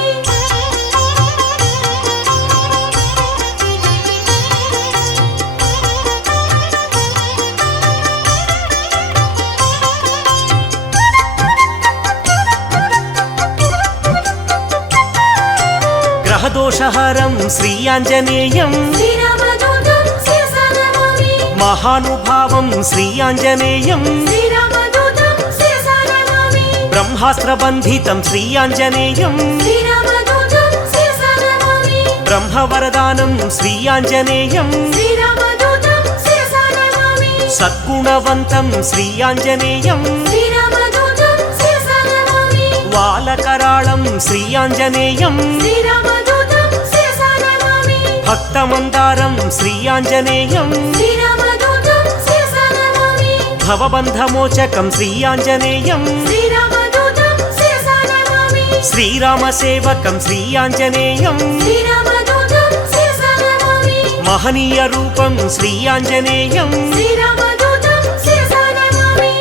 గ్రహదోషహరం శ్రీ ఆంజనేయం శ్రీరామదూతం శిరసా నమామి మహానుభావం శ్రీ ఆంజనేయం శ్రీరామదూతం శిరసా నమామి బ్రహ్మాస్త్రబంధితం శ్రీ ఆంజనేయం శ్రీరామదూతం శిరసా నమామి బ్రహ్మవరదానం శ్రీ ఆంజనేయం శ్రీరామదూతం శిరసా నమామి సద్గుణవంతం శ్రీ ఆంజనేయం శ్రీరామదూతం శిరసా నమామి వాలకరాళం శ్రీ ఆంజనేయం శ్రీరామదూతం శిరసా నమామి భక్తమందారం శ్రీ ఆంజనేయం శ్రీరామదూతం శిరసా నమామి భవబంధమోచకం శ్రీ ఆంజనేయం శ్రీరామదూతం శిరసా నమామి శ్రీరామ సేవకం శ్రీ ఆంజనేయం శ్రీరామదూతం శిరసా నమామి మహనీయ రూపం శ్రీ ఆంజనేయం శ్రీరామదూతం శిరసా నమామి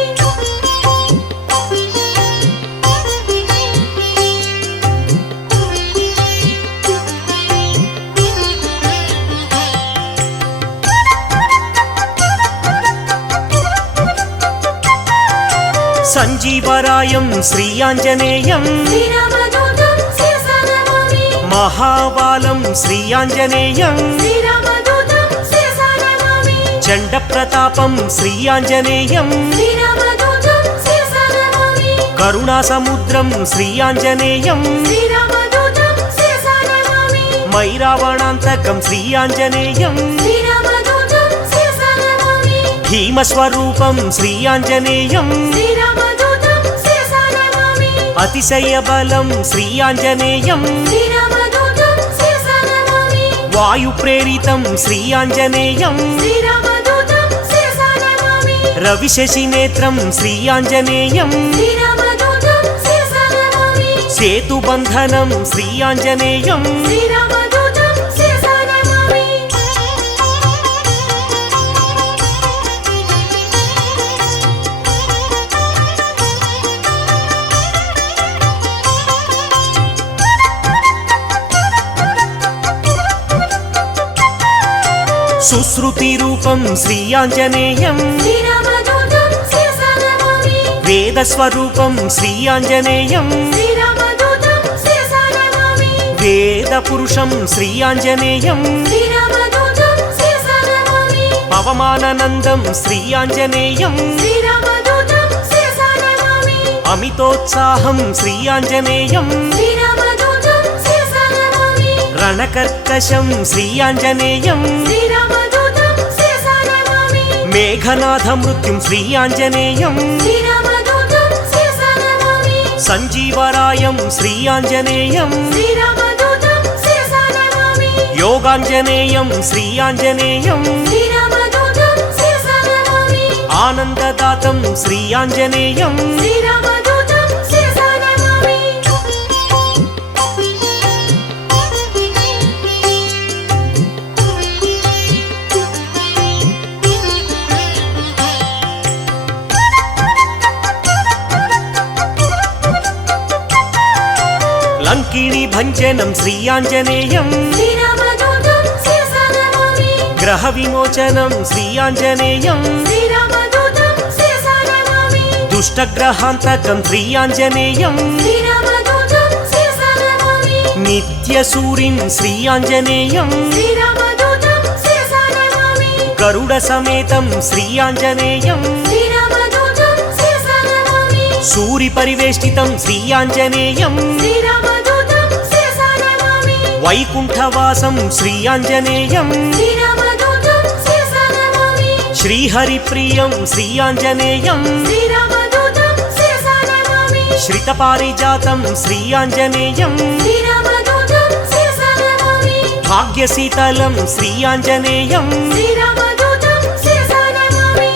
సంజీవరాయం శ్రీ ఆంజనేయం శ్రీరామదూతం శిరసా నమామి మహాబాలం శ్రీ ఆంజనేయం శ్రీరామదూతం శిరసా నమామి చండ ప్రతాపం శ్రీ ఆంజనేయం శ్రీరామదూతం శిరసా నమామి కరుణా సముద్రం శ్రీ ఆంజనేయం శ్రీరామదూతం శిరసా నమామి మైరావణాంతకం శ్రీ ఆంజనేయం శ్రీరామదూతం శిరసా నమామి భీమస్వరూపం శ్రీ ఆంజనేయం శ్రీరామదూతం శిరసా నమామి అతిశయ బలం శ్రీ ఆంజనేయం శ్రీరామదూతం శిరసా నమామి వాయు ప్రేరితం శ్రీ ఆంజనేయం శ్రీరామదూతం శిరసా నమామి రవిశశి నేత్రం శ్రీ ఆంజనేయం శ్రీరామదూతం శిరసా నమామి సేతుబంధనం శ్రీ ఆంజనేయం శ్రీరామదూతం శిరసా నమామి సుశ్రుతిరూపం శ్రీయాంజనేయం శ్రీరామదూతం శిరసా నమామి వేదస్వరూపం శ్రీయాంజనేయం శ్రీరామదూతం శిరసా నమామి వేదపురుషం శ్రీయాంజనేయం శ్రీరామదూతం శిరసా నమామి పవమాననందం శ్రీయాంజనేయం శ్రీరామదూతం శిరసా నమామి అమితోత్సాహం శ్రీయాంజనేయం శ్రీరామదూతం శిరసా నమామి రణకర్కశం శ్రీయాంజనేయం శ్రీరామదూతం శిరసా నమామి మేఘనాథమృత్యుం శ్రీయాంజనేయం శ్రీరామదూతం శిరసా నమామి సంజీవరాయం శ్రీయాంజనేయం శ్రీరామదూతం శిరసా నమామి యోగాంజనేయం శ్రీయాంజనేయం శ్రీరామదూతం శిరసా నమామి ఆనందదాతం శ్రీయాంజనేయం శ్రీరామదూతం శిరసా నమామి లంకిణి భంజనం శ్రీయాంజనేయం శ్రీరామదూతం శిరసా నమామి గ్రహ విమోచనం శ్రీయాంజనేయం శ్రీరామదూతం శిరసా నమామి దుష్టగ్రహాంతకం శ్రీయాంజనేయం శ్రీరామదూతం శిరసా నమామి నిత్యసూరిం శ్రీయాంజనేయం శ్రీరామదూతం శిరసా నమామి గరుడ సమేతం శ్రీయాంజనేయం శ్రీరామదూతం శిరసా నమామి సూరి పరివేష్టితం శ్రీయాంజనేయం శ్రీరామదూతం శిరసా నమామి వైకుంఠవాసం శ్రీయాంజనేయం శ్రీరామదూతం శిరసా నమామి శ్రీహరిప్రియం శ్రీయాంజనేయం శ్రీరామదూతం శిరసా నమామి శ్రితపారిజాతం శ్రీయాంజనేయం శ్రీరామదూతం శిరసా నమామి భాగ్యశీతలం శ్రీయాంజనేయం శ్రీరామదూతం శిరసా నమామి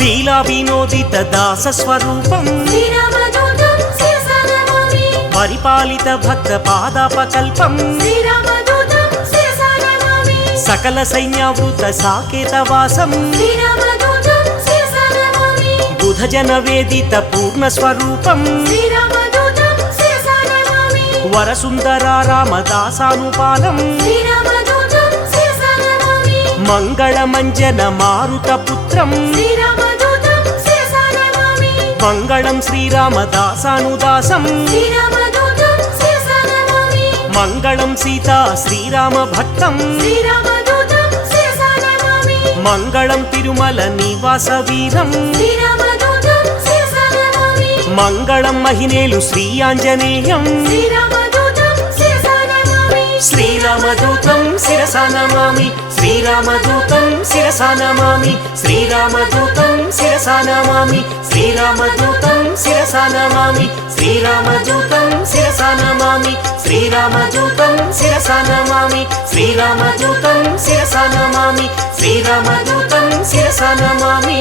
లీలా వినోదిత దాస స్వరూపం శ్రీరామదూతం శిరసా నమామి పరిపాలిత భక్త పాదాపకల్పం శ్రీరామదూతం శిరసా నమామి సకల సైన్యావృత సాకేతవాసం శ్రీరామదూతం శిరసా నమామి బుధజన వేదిత పూర్ణ స్వరూపం శ్రీరామదూతం శిరసా నమామి వరసుందరారామదాసానుపాలం శ్రీరామదూతం శిరసా నమామి మంగళమంజన మారుత పుత్రం శ్రీరామదూతం శిరసా నమామి మంగళం శ్రీరామదాసానుదాసం శ్రీరామదూతం శిరసా నమామి మంగళం సీతా శ్రీరామ భక్తం శ్రీరామదూతం శిరసా నమామి మంగళం తిరుమల నివాస వీరం శ్రీరామదూతం శిరసా నమామి మంగళం మహినేలు శ్రీయాంజనేయం శ్రీరామదూతం శిరసా నమామి శ్రీరామదూతం శిరసా నమామి శ్రీరామదూతం శిరసా నమామి శ్రీరామదూతం శిరసా నమామి శ్రీరామదూతం శిరసా నమామి శ్రీరామదూతం శిరసా నమామి శ్రీరామదూతం శిరసా నమామి శ్రీరామదూతం శిరసా నమామి శ్రీరామదూతం శిరసా నమామి